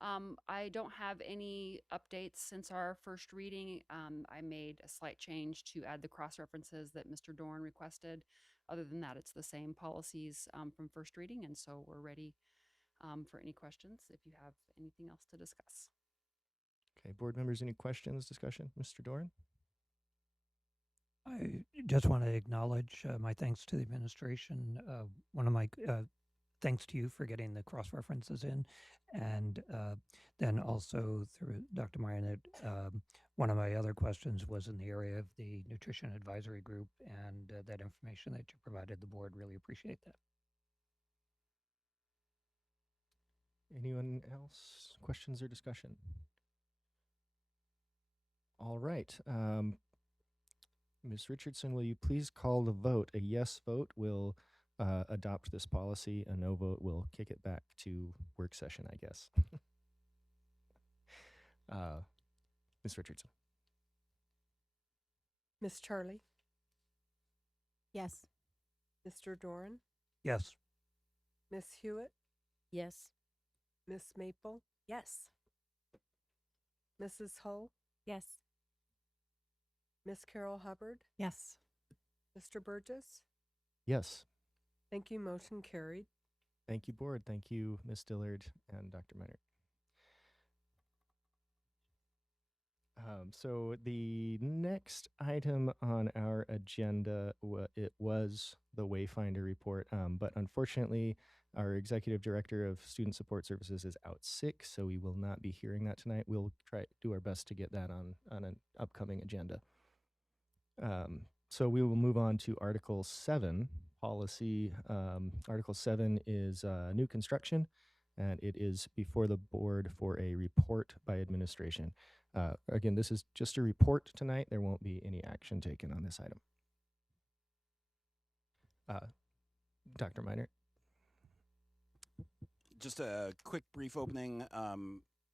I don't have any updates since our first reading. I made a slight change to add the cross-references that Mr. Dorn requested. Other than that, it's the same policies from first reading, and so we're ready for any questions if you have anything else to discuss. Okay, board members, any questions, discussion? Mr. Dorn? I just want to acknowledge my thanks to the administration. One of my thanks to you for getting the cross-references in. And then also through Dr. Meinert, one of my other questions was in the area of the Nutrition Advisory Group, and that information that you provided the board. Really appreciate that. Anyone else? Questions or discussion? All right. Ms. Richardson, will you please call the vote? A yes vote will adopt this policy. A no vote will kick it back to work session, I guess. Ms. Richardson. Miss Charlie, Yes. Mr. Doran, Yes. Miss Hewitt, Yes. Miss Maple, Yes. Mrs. Hull, Yes. Miss Carol Hubbard, Yes. Mr. Burgess. Yes. Thank you. Motion carried. Thank you, board. Thank you, Ms. Dillard and Dr. Minert. So the next item on our agenda, it was the Wayfinder report, but unfortunately, our executive director of student support services is out sick, so we will not be hearing that tonight. We'll try do our best to get that on an upcoming agenda. So we will move on to Article 7, policy. Article 7 is new construction, and it is before the board for a report by administration. Again, this is just a report tonight. There won't be any action taken on this item. Dr. Minert. Just a quick brief opening.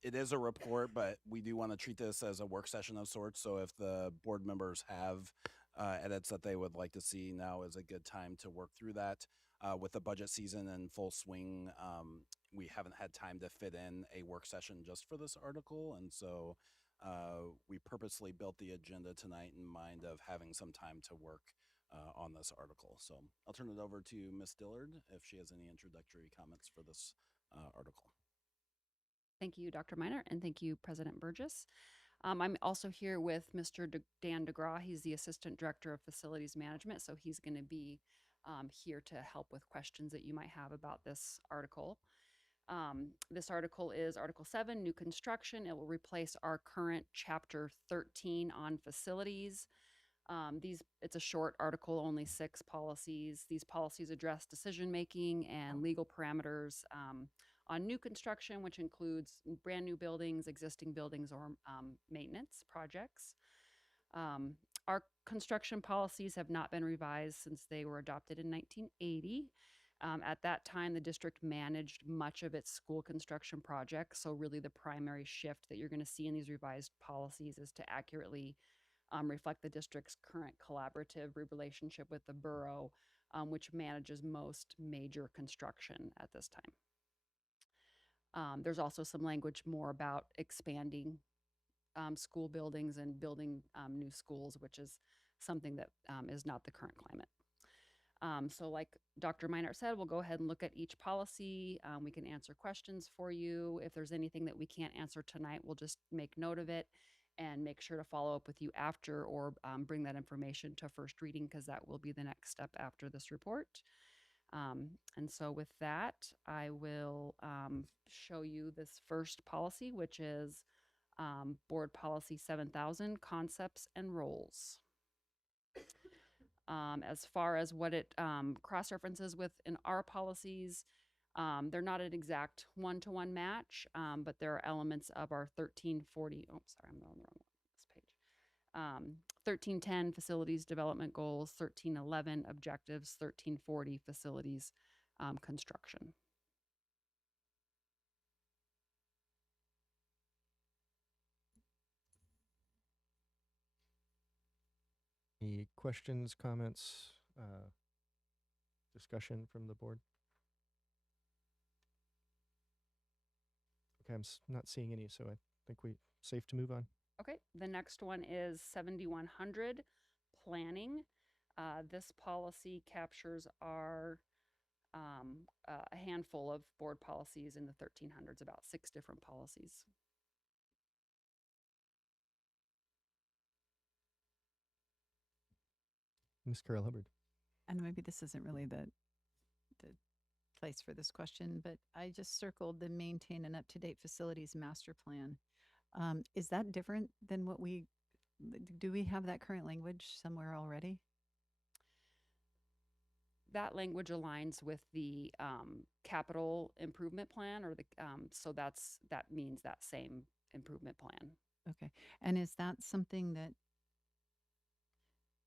It is a report, but we do want to treat this as a work session of sorts. So if the board members have edits that they would like to see, now is a good time to work through that. With the budget season in full swing, we haven't had time to fit in a work session just for this article. And so we purposely built the agenda tonight in mind of having some time to work on this article. So I'll turn it over to Ms. Dillard if she has any introductory comments for this article. Thank you, Dr. Minor, and thank you, President Burgess. I'm also here with Mr. Dan DeGraw. He's the Assistant Director of Facilities Management, so he's going to be here to help with questions that you might have about this article. This article is Article 7, new construction. It will replace our current Chapter 13 on facilities. It's a short article, only 6 policies. These policies address decision-making and legal parameters on new construction, which includes brand new buildings, existing buildings, or maintenance projects. Our construction policies have not been revised since they were adopted in 1980. At that time, the district managed much of its school construction projects. So really the primary shift that you're going to see in these revised policies is to accurately reflect the district's current collaborative relationship with the borough, which manages most major construction at this time. There's also some language more about expanding school buildings and building new schools, which is something that is not the current climate. So like Dr. Minert said, we'll go ahead and look at each policy. We can answer questions for you. If there's anything that we can't answer tonight, we'll just make note of it and make sure to follow up with you after or bring that information to first reading, because that will be the next step after this report. And so with that, I will show you this first policy, which is Board Policy 7000, Concepts and Roles. As far as what it cross-references with in our policies, they're not an exact one-to-one match, but there are elements of our 1340, oh, sorry, I'm on the wrong one, this page. 1310 facilities development goals, 1311 objectives, 1340 facilities construction. Any questions, comments, discussion from the board? Okay, I'm not seeing any, so I think we're safe to move on. Okay, the next one is 7100, planning. This policy captures our a handful of board policies in the 1300s, about 6 different policies. Ms. Carol Hubbard. And maybe this isn't really the place for this question, but I just circled the maintain an up-to-date facilities master plan. Is that different than what do we have that current language somewhere already? That language aligns with the capital improvement plan, or the so that means that same improvement plan. Okay, and is that something that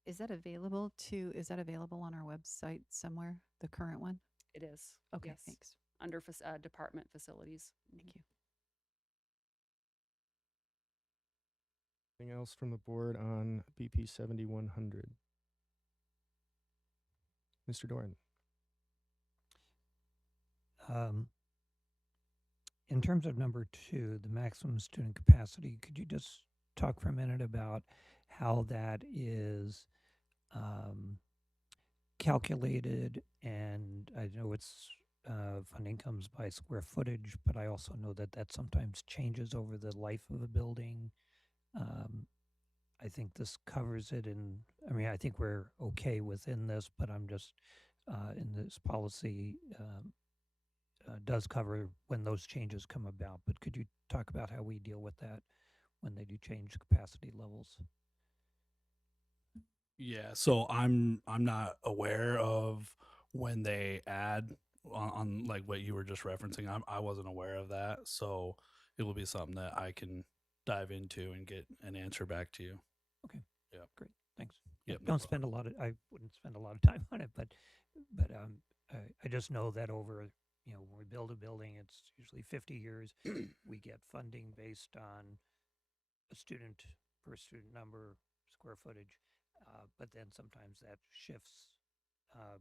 is that available on our website somewhere? The current one? It is. Okay, yes. thanks. Under department facilities. Thank you. Anything else from the board on BP 7100? Mr. Doran. In terms of number 2, the maximum student capacity, could you just talk for a minute about how that is calculated? And I know it's funding comes by square footage, but I also know that that sometimes changes over the life of a building. I think this covers it, and I mean, I think we're okay within this, but I'm just in this policy does cover when those changes come about. But could you talk about how we deal with that when they do change capacity levels? Yeah, so I'm not aware of when they add on like what you were just referencing. I wasn't aware of that, so it will be something that I can dive into and get an answer back to you. Okay. Yeah. Great. Thanks. Yep. no Don't spend a lot of. I wouldn't spend a lot of time on it, but I just know that over when we build a building, it's usually 50 years. We get funding based on a student per student number, square footage, but then sometimes that shifts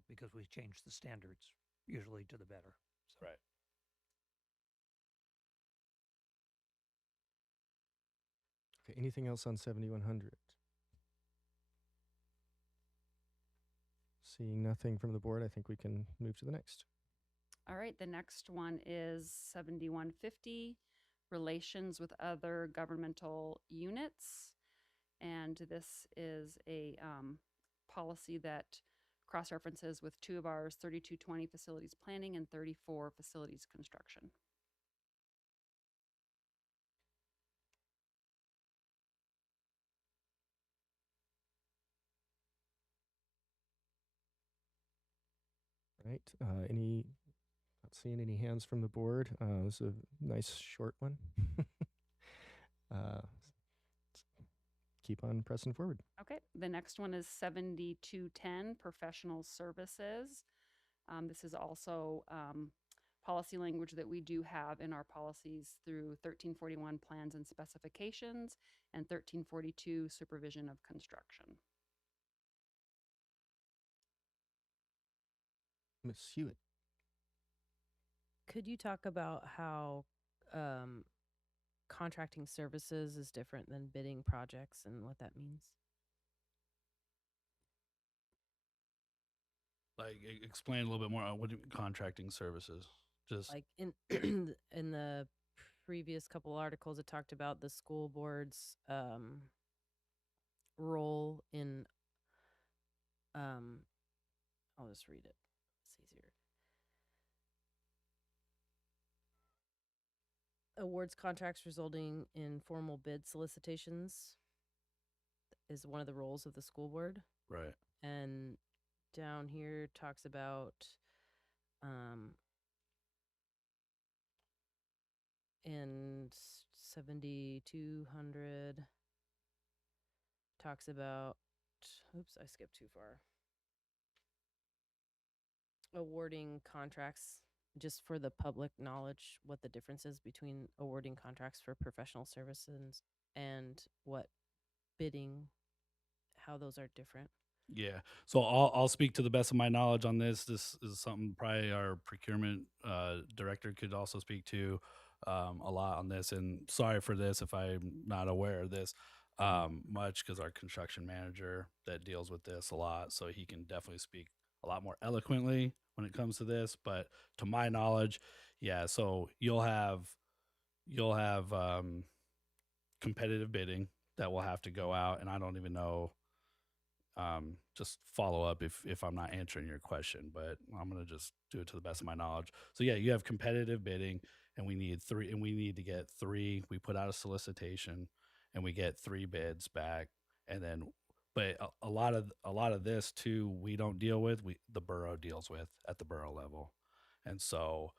because we change the standards, usually to the better. So. Right. Okay, anything else on 7100? Seeing nothing from the board, I think we can move to the next. All right, the next one is 7150, relations with other governmental units. And this is a policy that cross-references with 2 of ours, 3220 facilities planning and 34 facilities construction. Right. Not seeing any hands from the board. This is a nice short one. Keep on pressing forward. Okay, the next one is 7210, professional services. This is also policy language that we do have in our policies through 1341 plans and specifications and 1342 supervision of construction. Ms. Hewitt. Could you talk about how contracting services is different than bidding projects and what that means? Like explain a little bit more on what do you mean contracting services? Just Like in in the previous couple articles, it talked about the school board's role in I'll just read it. It's easier. Awards contracts resulting in formal bid solicitations is one of the roles of the school board. right. And down here talks about in 7200 talks about oops, I skipped too far. Awarding contracts, just for the public knowledge, what the difference is between awarding contracts for professional services and what bidding, how those are different. Yeah. So I'll speak to the best of my knowledge on this. This is something probably our procurement director could also speak to a lot on this. And sorry for this if I'm not aware of this much, because our construction manager that deals with this a lot, so he can definitely speak a lot more eloquently when it comes to this. But to my knowledge, yeah. So you'll have competitive bidding that will have to go out, and I don't even know. Just follow up if I'm not answering your question, but I'm going to just do it to the best of my knowledge. So yeah, you have competitive bidding, and we need 3, and we need to get 3. We put out a solicitation and we get 3 bids back. And then, but a lot of this too, we don't deal with, the borough deals with at the borough level. And so,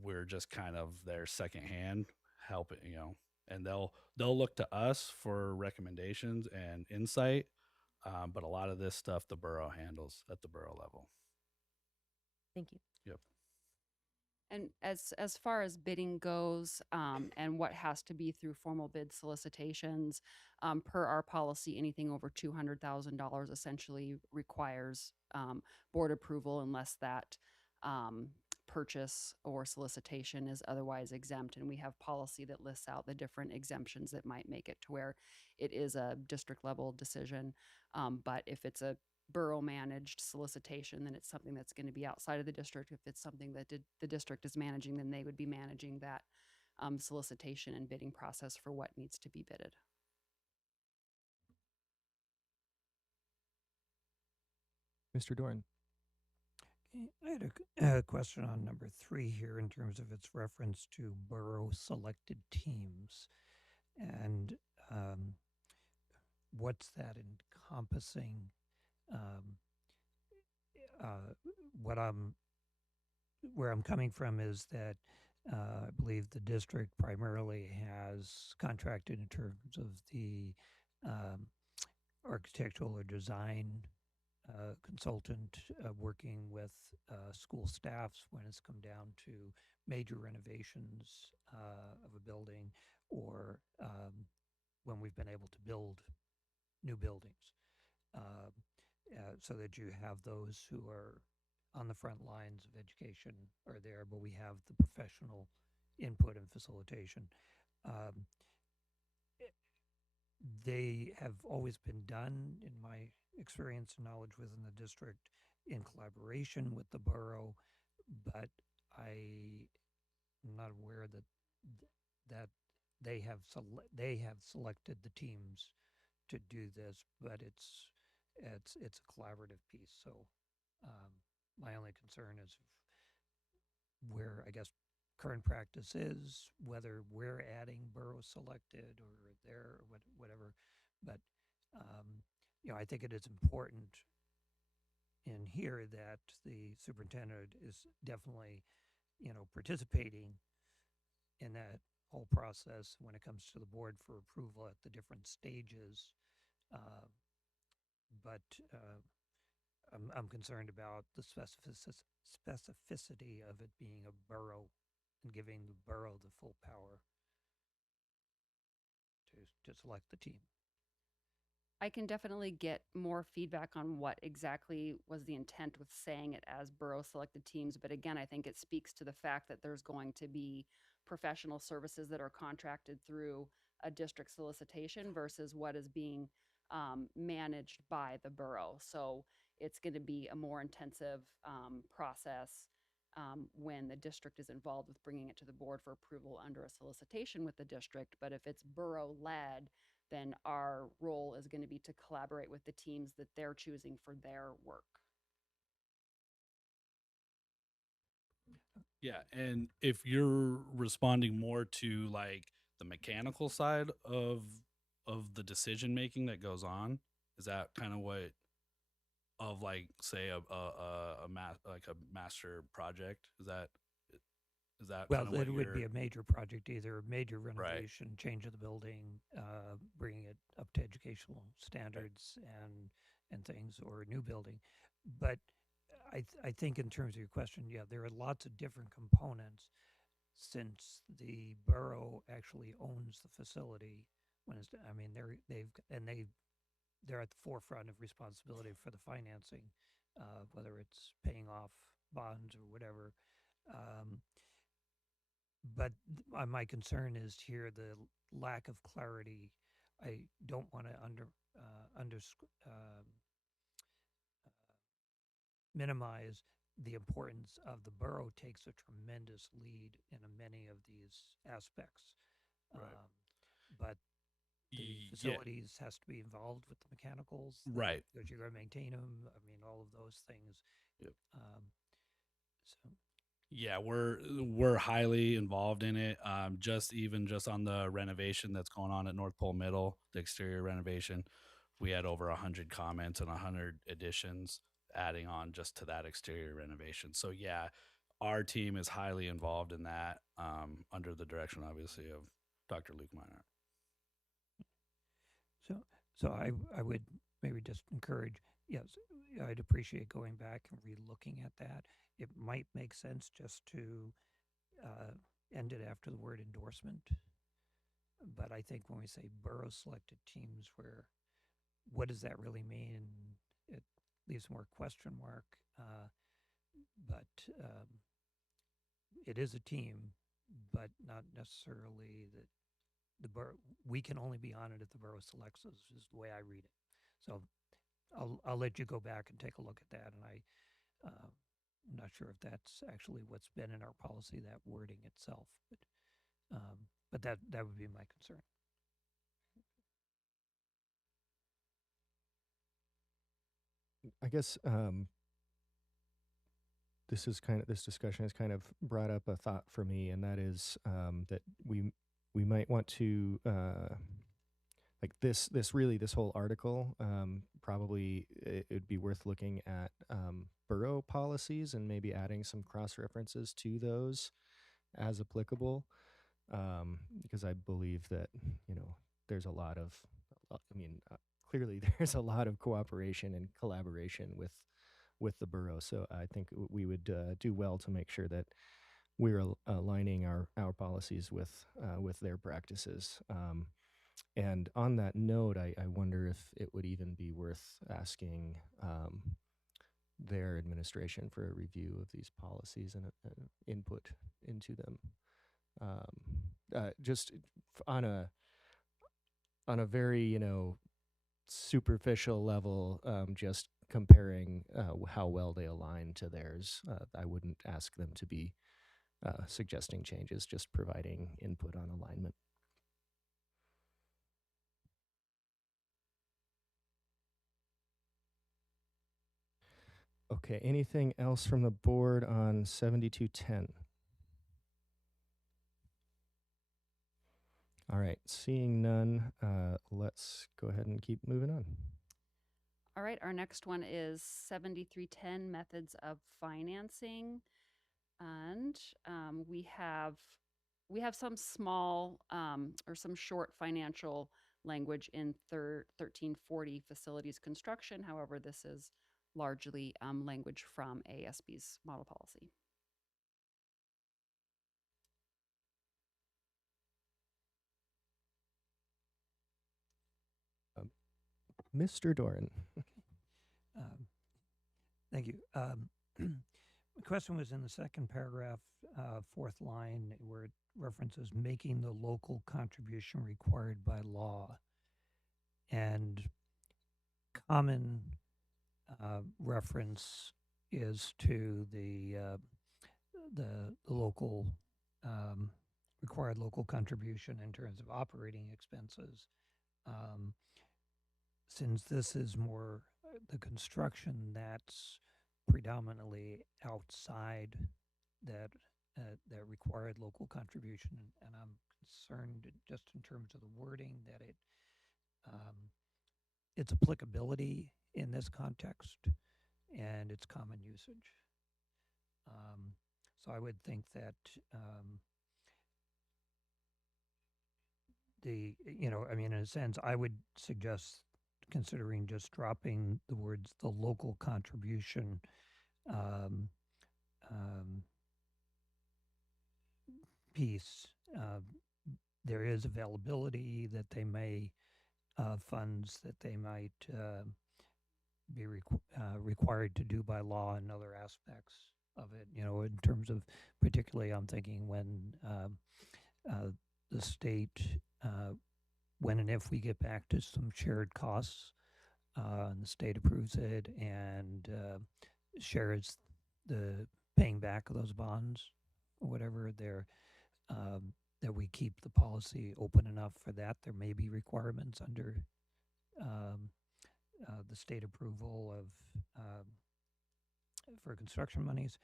we're just kind of their second hand helping, and they'll look to us for recommendations and insight. But a lot of this stuff the borough handles at the borough level. Thank you. Yep. And as far as bidding goes, and what has to be through formal bid solicitations, per our policy, anything over $200,000 essentially requires board approval unless that purchase or solicitation is otherwise exempt. And we have policy that lists out the different exemptions that might make it to where it is a district level decision. But if it's a borough managed solicitation, then it's something that's going to be outside of the district. If it's something that the district is managing, then they would be managing that solicitation and bidding process for what needs to be bidded. Mr. Dorn. I had a question on number 3 here in terms of its reference to borough selected teams. And what's that encompassing? Where I'm coming from is that I believe the district primarily has contracted in terms of the architectural or design consultant working with school staffs when it's come down to major renovations of a building, or when we've been able to build new buildings, so that you have those who are on the front lines of education are there, but we have the professional input and facilitation. They have always been done, in my experience and knowledge within the district, in collaboration with the borough, but I'm not aware that they have selected the teams to do this, but it's a collaborative piece. So my only concern is where, I guess, current practice is, whether we're adding borough selected or there or whatever. But I think it is important in here that the superintendent is definitely, participating in that whole process when it comes to the board for approval at the different stages. But I'm concerned about the specificity of it being a borough and giving the borough the full power to select the team. I can definitely get more feedback on what exactly was the intent with saying it as borough selected teams. But again, I think it speaks to the fact that there's going to be professional services that are contracted through a district solicitation versus what is being managed by the borough. So it's going to be a more intensive process when the district is involved with bringing it to the board for approval under a solicitation with the district. But if it's borough led, then our role is going to be to collaborate with the teams that they're choosing for their work. Yeah, and if you're responding more to like the mechanical side of the decision making that goes on, is that kind of what of like say a master project? Is that Well, kind of it would be a major project, either a major renovation, change of the building, bringing it up to educational standards and things, or a new building. But I think in terms of your question, yeah, there are lots of different components, since the borough actually owns the facility. They're at the forefront of responsibility for the financing, whether it's paying off bonds or whatever. But my concern is here the lack of clarity. I don't want to minimize the importance of the borough. Takes a tremendous lead in many of these aspects. But the facilities has to be involved with the mechanicals, right? Because you're going to maintain them. All of those things. Yep. So. Yeah, we're highly involved in it. Just on the renovation that's going on at North Pole Middle, the exterior renovation, we had over 100 comments and 100 additions adding on just to that exterior renovation. So yeah, our team is highly involved in that, under the direction, obviously, of Dr. Luke Meinert. So I would maybe just encourage, yes, I'd appreciate going back and re-looking at that. It might make sense just to ended after the word endorsement. But I think when we say borough selected teams, what does that really mean? It leaves more question mark. But it is a team, but not necessarily that the borough. We can only be on it if the borough selects us, is the way I read it. So I'll let you go back and take a look at that. And I'm not sure if that's actually what's been in our policy, that wording itself. But that would be my concern. I guess this discussion has kind of brought up a thought for me, and that is that we might want to like this whole article, probably it would be worth looking at borough policies and maybe adding some cross references to those as applicable, because I believe that there's a lot of clearly there's a lot of cooperation and collaboration with the borough. So I think we would do well to make sure that we're aligning our policies with their practices. And on that note, I wonder if it would even be worth asking their administration for a review of these policies and input into them. Just on a very superficial level, just comparing how well they align to theirs. I wouldn't ask them to be suggesting changes, just providing input on alignment. Okay, anything else from the board on 7210? All right, seeing none, let's go ahead and keep moving on. All right, our next one is 7310, methods of financing. And we have some small or some short financial language in 1340, facilities construction. However, this is largely language from ASB's model policy. Mr. Doran. Thank you. My question was in the second paragraph, fourth line, where it references making the local contribution required by law. And common reference is to the local required local contribution in terms of operating expenses. Since this is more the construction, that's predominantly outside that required local contribution, and I'm concerned just in terms of the wording that its applicability in this context and its common usage. So I would think that in a sense, I would suggest considering just dropping the words the local contribution piece. There is availability that they may funds that they might be required to do by law and other aspects of it, in terms of particularly I'm thinking when the state when and if we get back to some shared costs, and the state approves it and shares the paying back of those bonds or whatever, that we keep the policy open enough for that. There may be requirements under the state approval of for construction monies,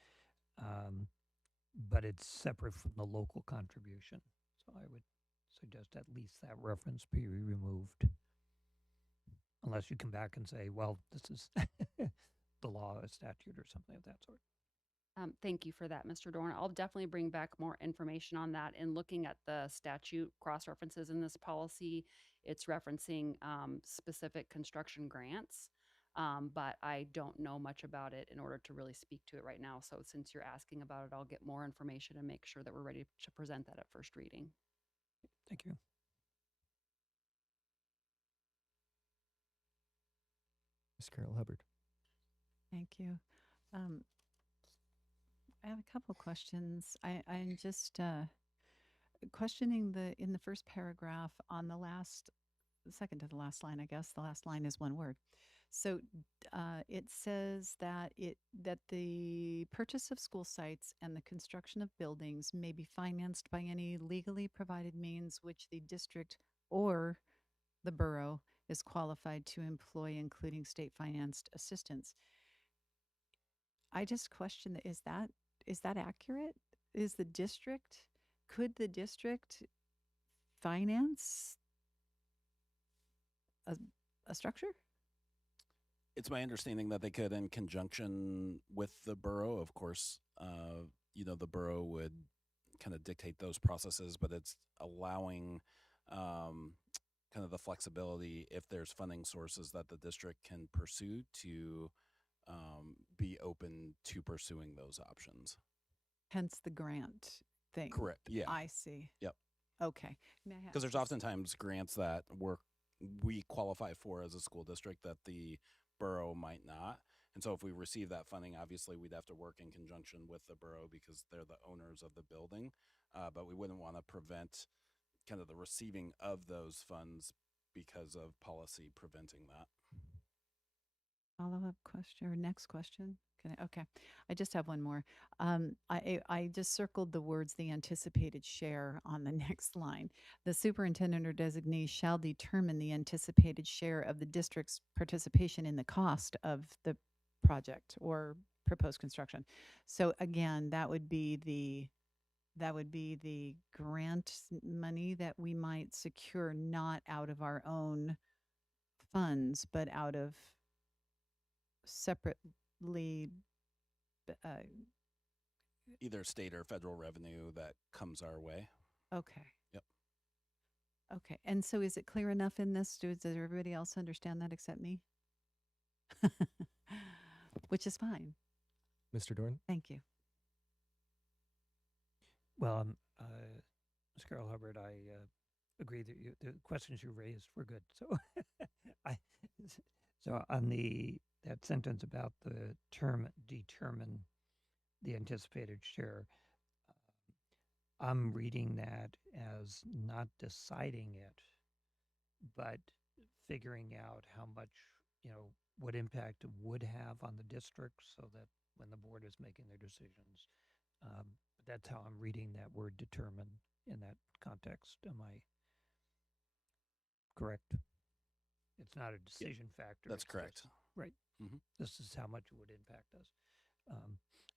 but it's separate from the local contribution. So I would suggest at least that reference be removed, unless you come back and say, well, this is the law, a statute, or something of that sort. Thank you for that, Mr. Dorn. I'll definitely bring back more information on that. In looking at the statute cross-references in this policy, it's referencing specific construction grants. But I don't know much about it in order to really speak to it right now. So since you're asking about it, I'll get more information and make sure that we're ready to present that at first reading. Thank you. Ms. Carol Hubbard. Thank you. I have a couple questions. I'm just questioning in the first paragraph on the second to the last line, I guess. The last line is one word. So it says that the purchase of school sites and the construction of buildings may be financed by any legally provided means which the district or the borough is qualified to employ, including state financed assistance. I just question, is that accurate? Could the district finance a structure? It's my understanding that they could, in conjunction with the borough. Of course, the borough would kind of dictate those processes, but it's allowing kind of the flexibility, if there's funding sources that the district can pursue, to be open to pursuing those options. Hence the grant thing. Correct. Yeah. I see. Yep. Okay. Because there's oftentimes grants that we qualify for as a school district that the borough might not. And so if we receive that funding, obviously we'd have to work in conjunction with the borough because they're the owners of the building. But we wouldn't want to prevent kind of the receiving of those funds because of policy preventing that. Follow-up question or next question? Okay. I just have one more. I just circled the words "the anticipated share" on the next line. The superintendent or designee shall determine the anticipated share of the district's participation in the cost of the project or proposed construction. So again, that would be the grant money that we might secure, not out of our own funds, but out of separately either state or federal revenue that comes our way. Okay. Yep. Okay. And so is it clear enough in this? Does everybody else understand that except me? Which is fine. Mr. Dorn? Thank you. Well, Ms. Carol Hubbard, I agree that the questions you raised were good. So, so on that sentence about the term "determine the anticipated share," I'm reading that as not deciding it, but figuring out how much, what impact it would have on the district, so that when the board is making their decisions. That's how I'm reading that word "determine" in that context. Am I correct? It's not a decision factor. That's it's correct. just- right. Mhm. This is how much it would impact us.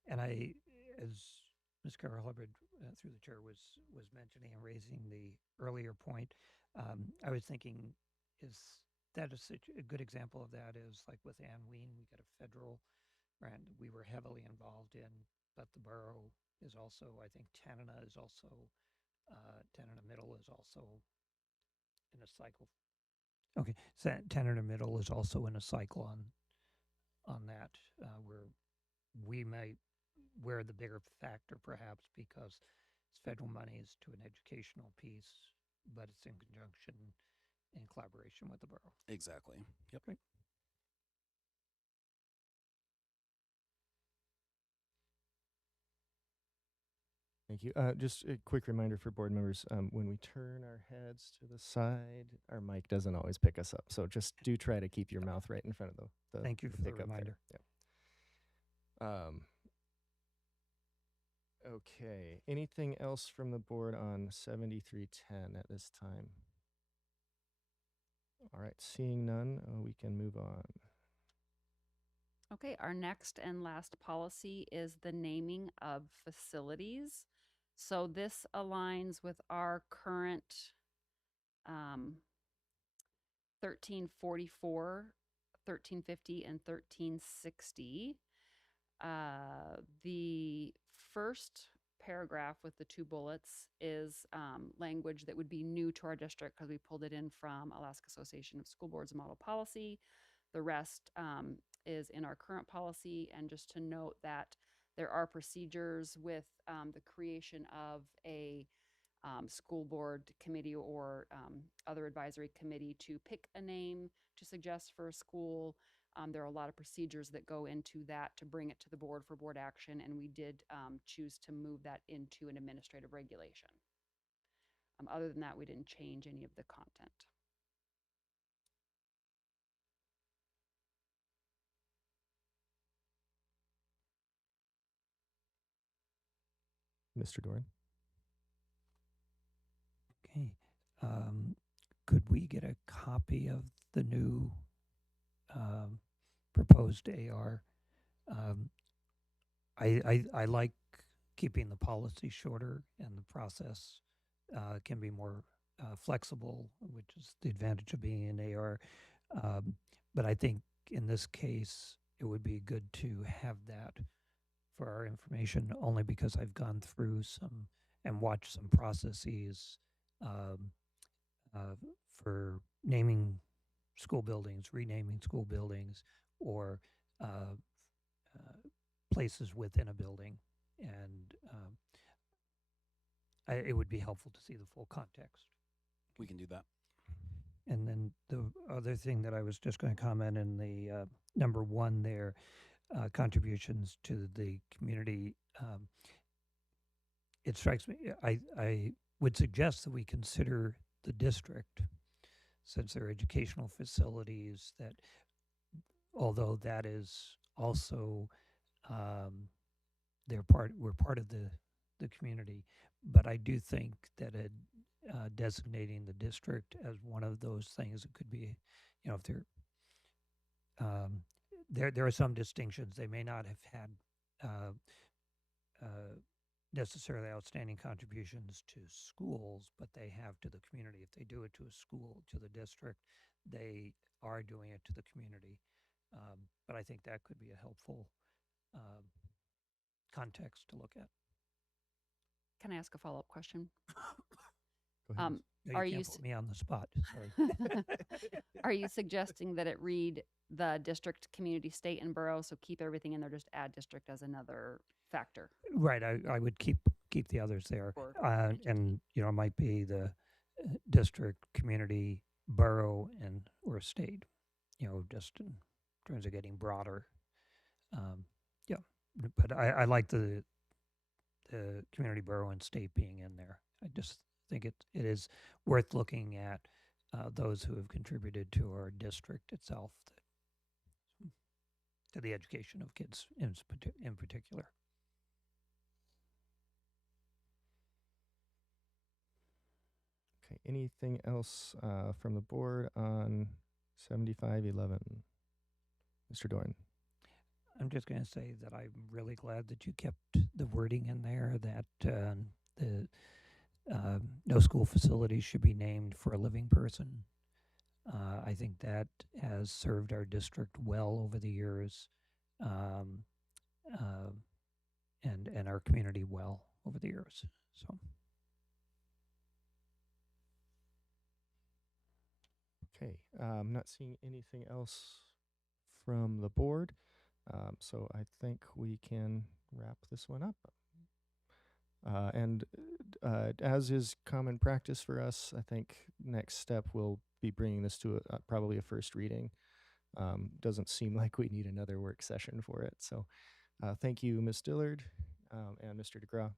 And I, as Ms. Carol Hubbard, through the chair, was mentioning and raising the earlier point, I was thinking, is that a good example of that is like with Ann Ween, we got a federal grant we were heavily involved in, but the borough is also, I think Tanana is also, Tanana Middle is also in a cycle. Okay, so Tanana Middle is also in a cycle on that, where we might wear the bigger factor perhaps because it's federal monies to an educational piece, but it's in conjunction in collaboration with the borough. Exactly. Yep. Great. Thank you. Just a quick reminder for board members, when we turn our heads to the side, our mic doesn't always pick us up. So just do try to keep your mouth right in front of the Thank you for the pickup there. reminder. Yeah. Okay. Anything else from the board on 7310 at this time? All right. Seeing none, we can move on. Okay, our next and last policy is the naming of facilities. So this aligns with our current 1344, 1350, and 1360. The first paragraph with the two bullets is language that would be new to our district because we pulled it in from Alaska Association of School Boards Model Policy. The rest is in our current policy. And just to note that there are procedures with the creation of a school board committee or other advisory committee to pick a name to suggest for a school. There are a lot of procedures that go into that to bring it to the board for board action, and we did choose to move that into an administrative regulation. Other than that, we didn't change any of the content. Mr. Doran? Okay. Could we get a copy of the new proposed AR? I like keeping the policy shorter, and the process can be more flexible, which is the advantage of being an AR. But I think in this case, it would be good to have that for our information, only because I've gone through some and watched some processes for naming school buildings, renaming school buildings, or places within a building. And it would be helpful to see the full context. We can do that. And then the other thing that I was just going to comment in the number one there, contributions to the community. It strikes me, I would suggest that we consider the district, since they're educational facilities, that although that is also, we're part of the community, but I do think that designating the district as one of those things, it could be, if there are some distinctions. They may not have had necessarily outstanding contributions to schools, but they have to the community. If they do it to a school, to the district, they are doing it to the community. But I think that could be a helpful context to look at. Can I ask a follow-up question? Go ahead. No, Are you you can't put me on the spot? Sorry. Are you suggesting that it read the district, community, state, and borough? So keep everything in there, just add district as another factor. Right. I would keep the others there, Or and it might be the district, community, borough, and or state. Just in terms of getting broader. Yeah, but I like the community, borough, and state being in there. I just think it is worth looking at those who have contributed to our district itself, to the education of kids in particular. Okay, anything else from the board on 7511? Mr. Doran? I'm just going to say that I'm really glad that you kept the wording in there that the no school facility should be named for a living person. I think that has served our district well over the years, and our community well over the years. So. Okay, I'm not seeing anything else from the board, so I think we can wrap this one up. And as is common practice for us, I think next step will be bringing this to probably a first reading. Doesn't seem like we need another work session for it. So thank you, Ms. Dillard and Mr. DeGraw.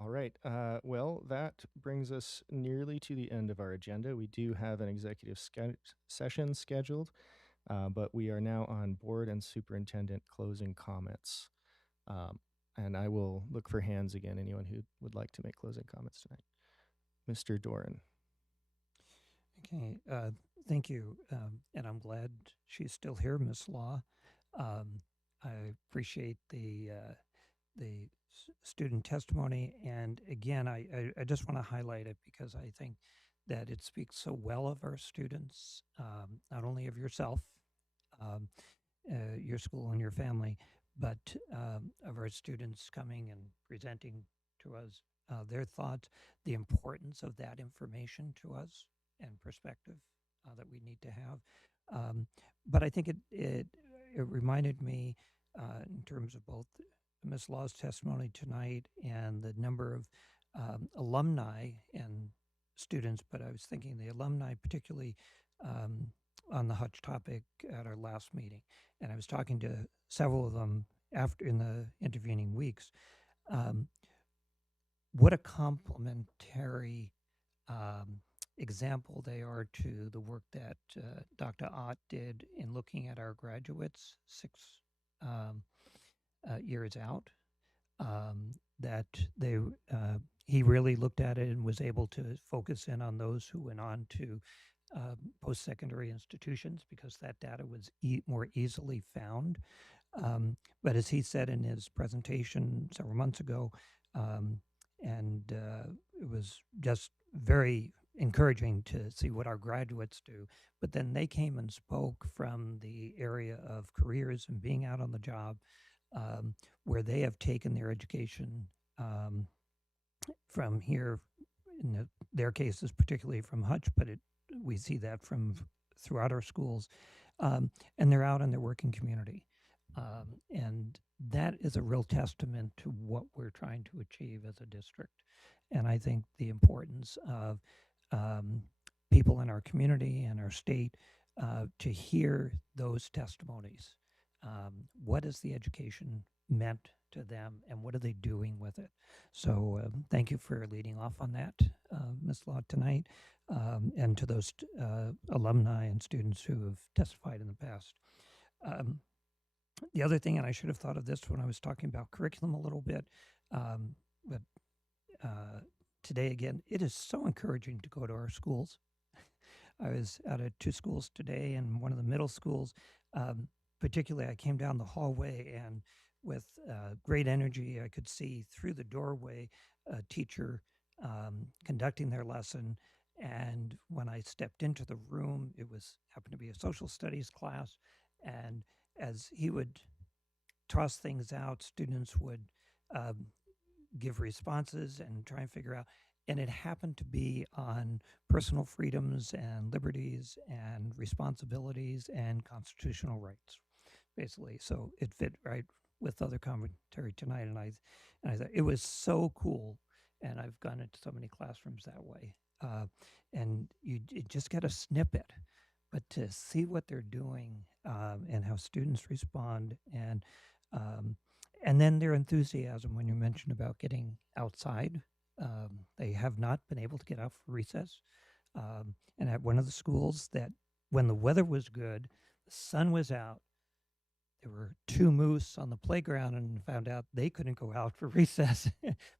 All right. Well, that brings us nearly to the end of our agenda. We do have an executive session scheduled, but we are now on board and superintendent closing comments. And I will look for hands again, anyone who would like to make closing comments tonight. Mr. Doran. Okay, thank you. And I'm glad she's still here, Ms. Law. I appreciate the student testimony. And again, I just want to highlight it because I think that it speaks so well of our students, not only of yourself, your school and your family, but of our students coming and presenting to to us their thoughts, the importance of that information to us and perspective that we need to have. But I think it reminded me in terms of both Ms. Law's testimony tonight and the number of alumni and students, but I was thinking the alumni particularly on the Hutch topic at our last meeting. And I was talking to several of them after in the intervening weeks. What a complementary example they are to the work that Dr. Ott did in looking at our graduates 6 years out. That he really looked at it and was able to focus in on those who went on to post-secondary institutions because that data was more easily found. But as he said in his presentation several months ago, and it was just very encouraging to see what our graduates do. But then they came and spoke from the area of careers and being out on the job, where they have taken their education from here, in their cases, particularly from Hutch, but we see that from throughout our schools, and they're out in their working community. And that is a real testament to what we're trying to achieve as a district. And I think the importance of people in our community and our state to hear those testimonies. What has the education meant to them and what are they doing with it? So thank you for leading off on that, Ms. Law, tonight, and to those alumni and students who have testified in the past. The other thing, and I should have thought of this when I was talking about curriculum a little bit, but today again, it is so encouraging to go to our schools. I was out at 2 schools today, and one of the middle schools, particularly I came down the hallway and with great energy, I could see through the doorway a teacher conducting their lesson. And when I stepped into the room, happened to be a social studies class. And as he would toss things out, students would give responses and try and figure out. And it happened to be on personal freedoms and liberties and responsibilities and constitutional rights, basically. So it fit right with other commentary tonight. And I thought it was so cool. And I've gone into so many classrooms that way. And you just get a snippet. But to see what they're doing and how students respond, and then their enthusiasm when you mentioned about getting outside. They have not been able to get out for recess. And at one of the schools, that when the weather was good, the sun was out, there were 2 moose on the playground and found out they couldn't go out for recess.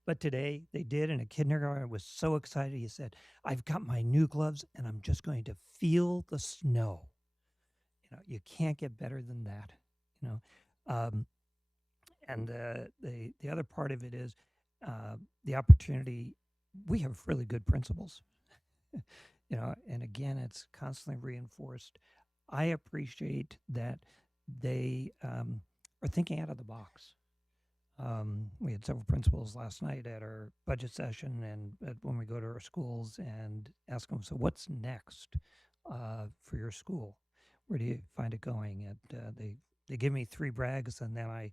But today they did, and a kindergarten was so excited. He said, I've got my new gloves and I'm just going to feel the snow. You can't get better than that, and the other part of it is the opportunity. We have really good principals, and again, it's constantly reinforced. I appreciate that they are thinking out of the box. We had several principals last night at our budget session and when we go to our schools and ask them, so what's next for your school? Where do you find it going? And they give me 3 brags and then I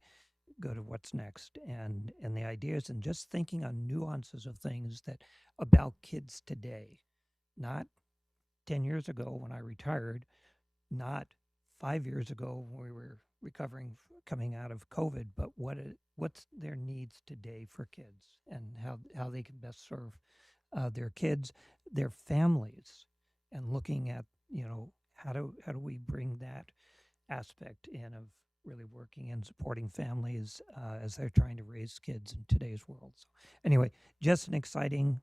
go to what's next. And the ideas and just thinking on nuances of things that about kids today, not 10 years ago when I retired, not 5 years ago when we were recovering, coming out of COVID, but what's their needs today for kids and how they can best serve their kids, their families, and looking at, how do we bring that aspect in of really working and supporting families as they're trying to raise kids in today's world. So anyway, just an exciting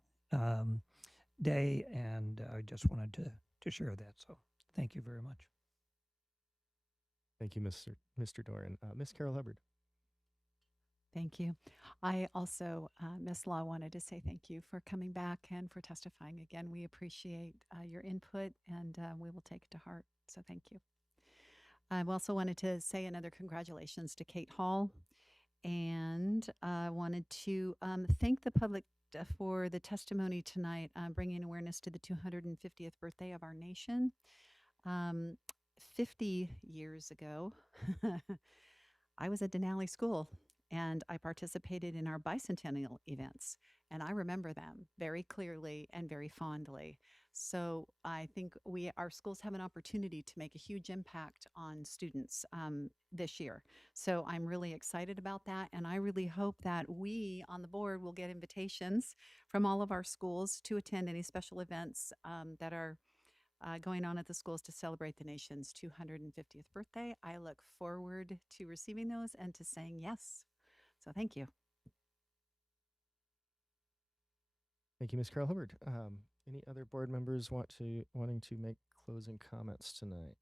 day, and I just wanted to share that. So thank you very much. Thank you, Mr. Doran. Ms. Carol Hubbard. Thank you. I also, Ms. Law, wanted to say thank you for coming back and for testifying again. We appreciate your input, and we will take it to heart. So thank you. I also wanted to say another congratulations to Kate Hall And I wanted to thank the public for the testimony tonight, bringing awareness to the 250th birthday of our nation. 50 years ago, I was at Denali School and I participated in our bicentennial events. And I remember them very clearly and very fondly. So I think our schools have an opportunity to make a huge impact on students this year. So I'm really excited about that. And I really hope that we on the board will get invitations from all of our schools to attend any special events that are going on at the schools to celebrate the nation's 250th birthday. I look forward to receiving those and to saying yes. So thank you. Thank you, Ms. Carol Hubbard. Any other board members wanting to make closing comments tonight?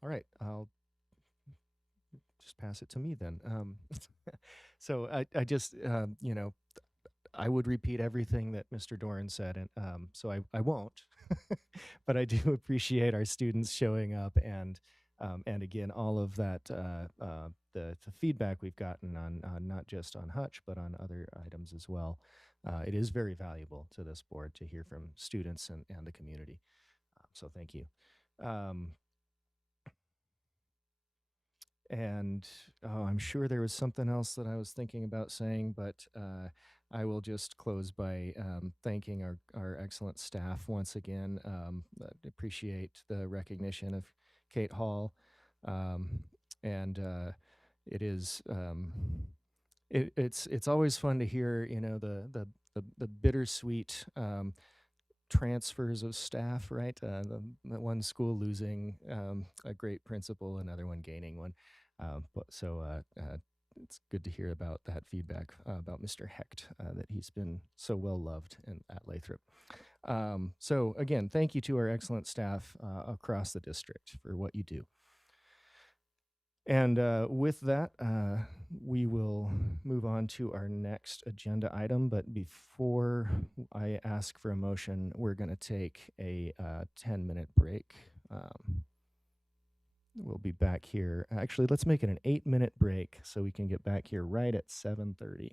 All right, I'll just pass it to me then. So I just, I would repeat everything that Mr. Doran said, and so I won't. But I do appreciate our students showing up, and again, all of that, the feedback we've gotten on not just on Hutch, but on other items as well. It is very valuable to this board to hear from students and the community. So thank you. And I'm sure there was something else that I was thinking about saying, but I will just close by thanking our excellent staff once again. Appreciate the recognition of Kate Hall, and it is it's always fun to hear the bittersweet transfers of staff, right? The one school losing a great principal, another one gaining one. It's good to hear about that feedback about Mr. Hecht, that he's been so well loved at Lathrop. So again, thank you to our excellent staff across the district for what you do. And with that, we will move on to our next agenda item. But before I ask for a motion, we're going to take a 10-minute break. We'll be back here. Actually, let's make it an 8-minute break so we can get back here right at 7:30.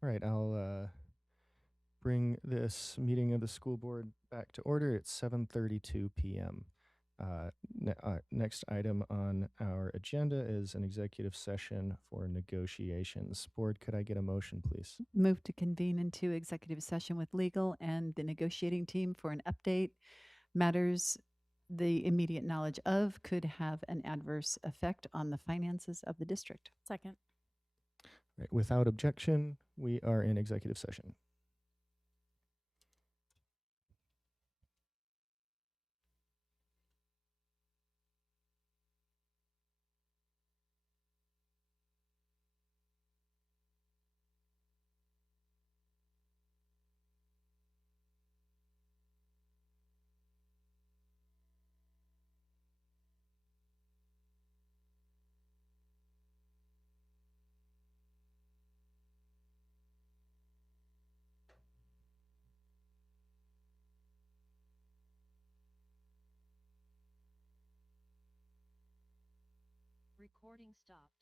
All right, I'll bring this meeting of the school board back to order. It's 7:32 p.m. Next item on our agenda is an executive session for negotiations. Board, could I get a motion, please? Move to convene into executive session with legal and the negotiating team for an update. Matters the immediate knowledge of could have an adverse effect on the finances of the district. Second. Right, without objection, we are in executive session. Recording stopped.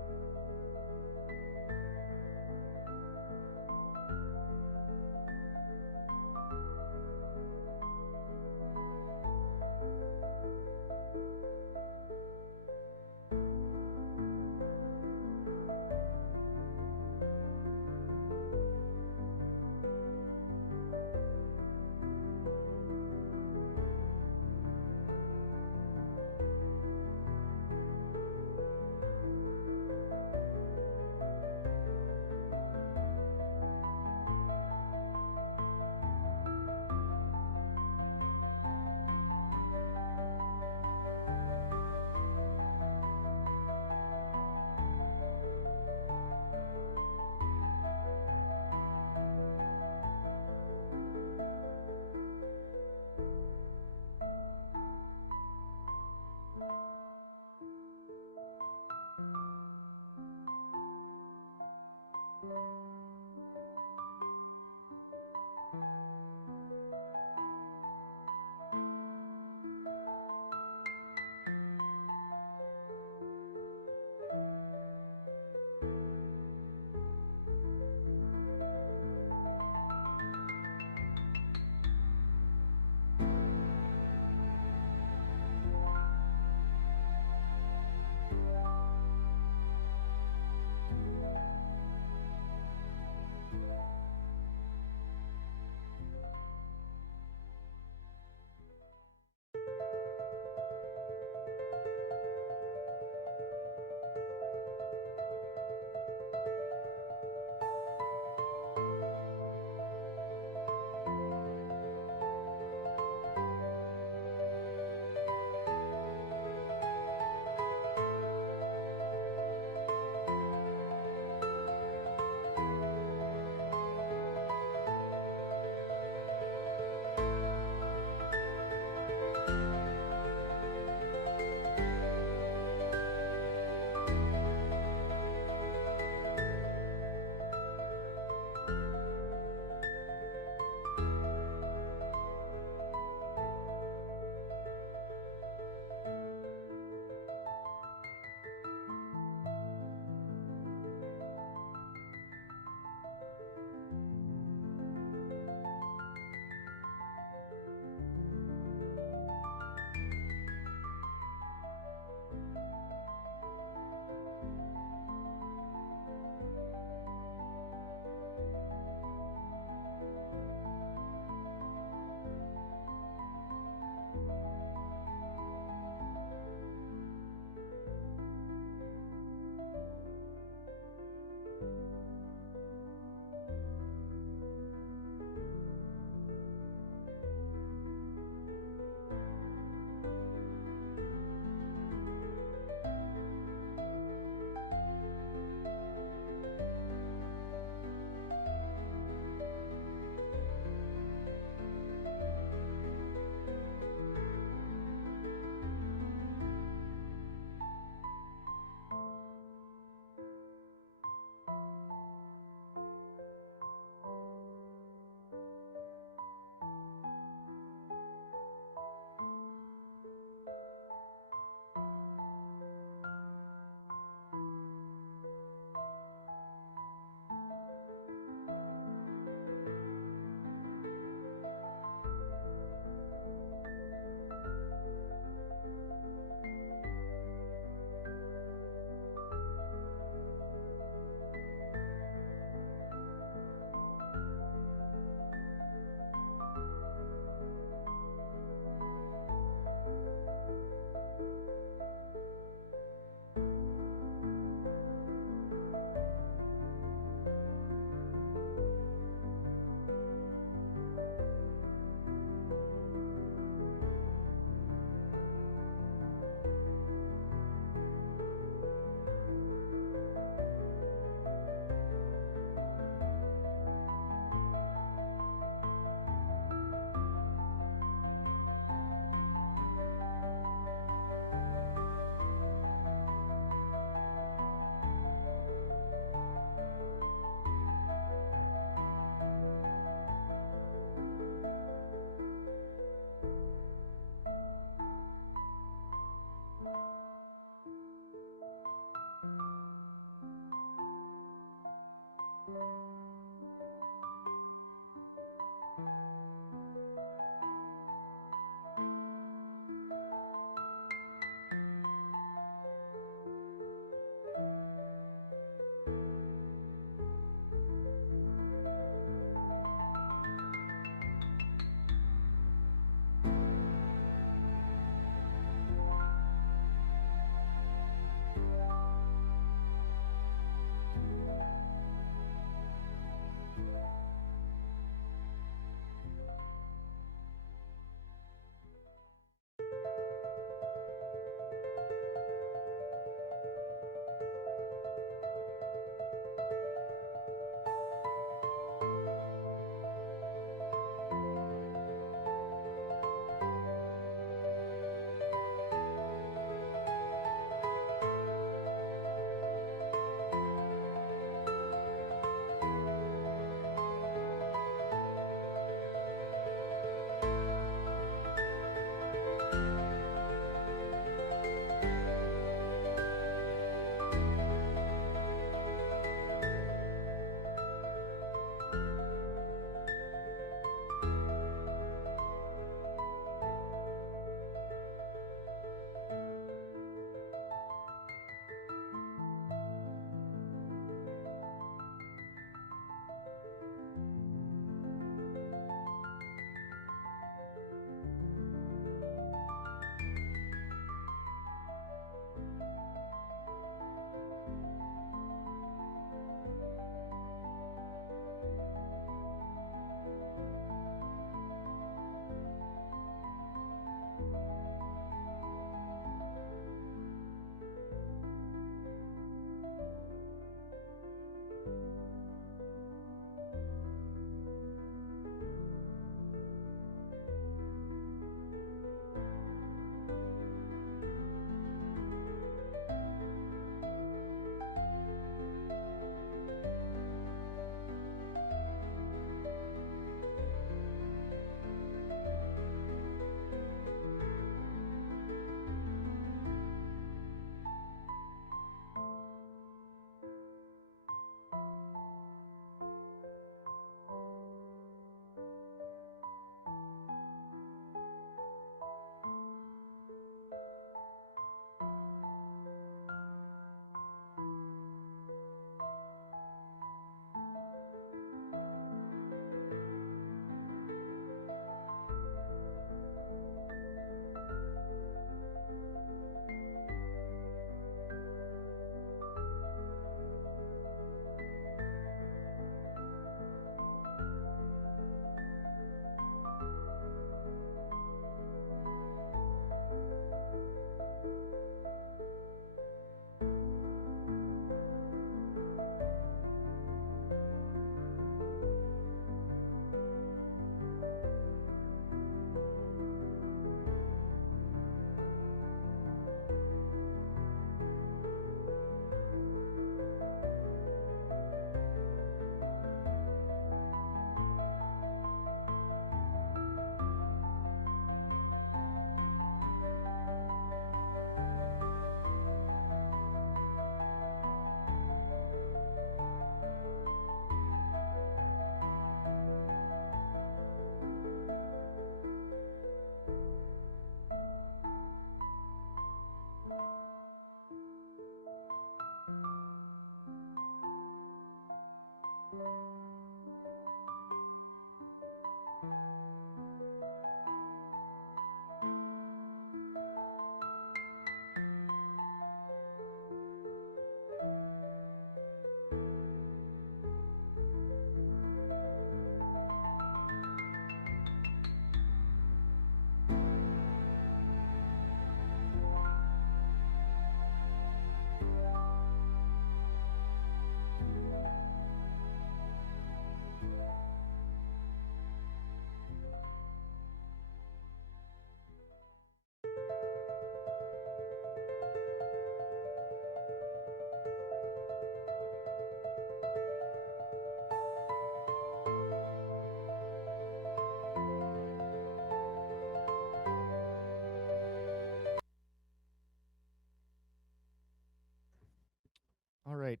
All right.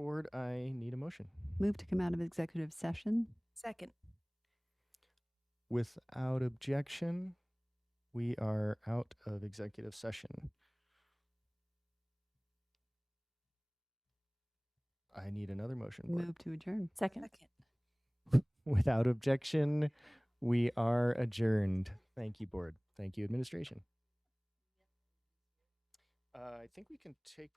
board, I need a motion. Move to come out of executive session. Second. Without objection, we are out of executive session. I need another motion. Board. Move to adjourn. Second. Without objection, we are adjourned. Thank you, board. Thank you, administration. I think we can take.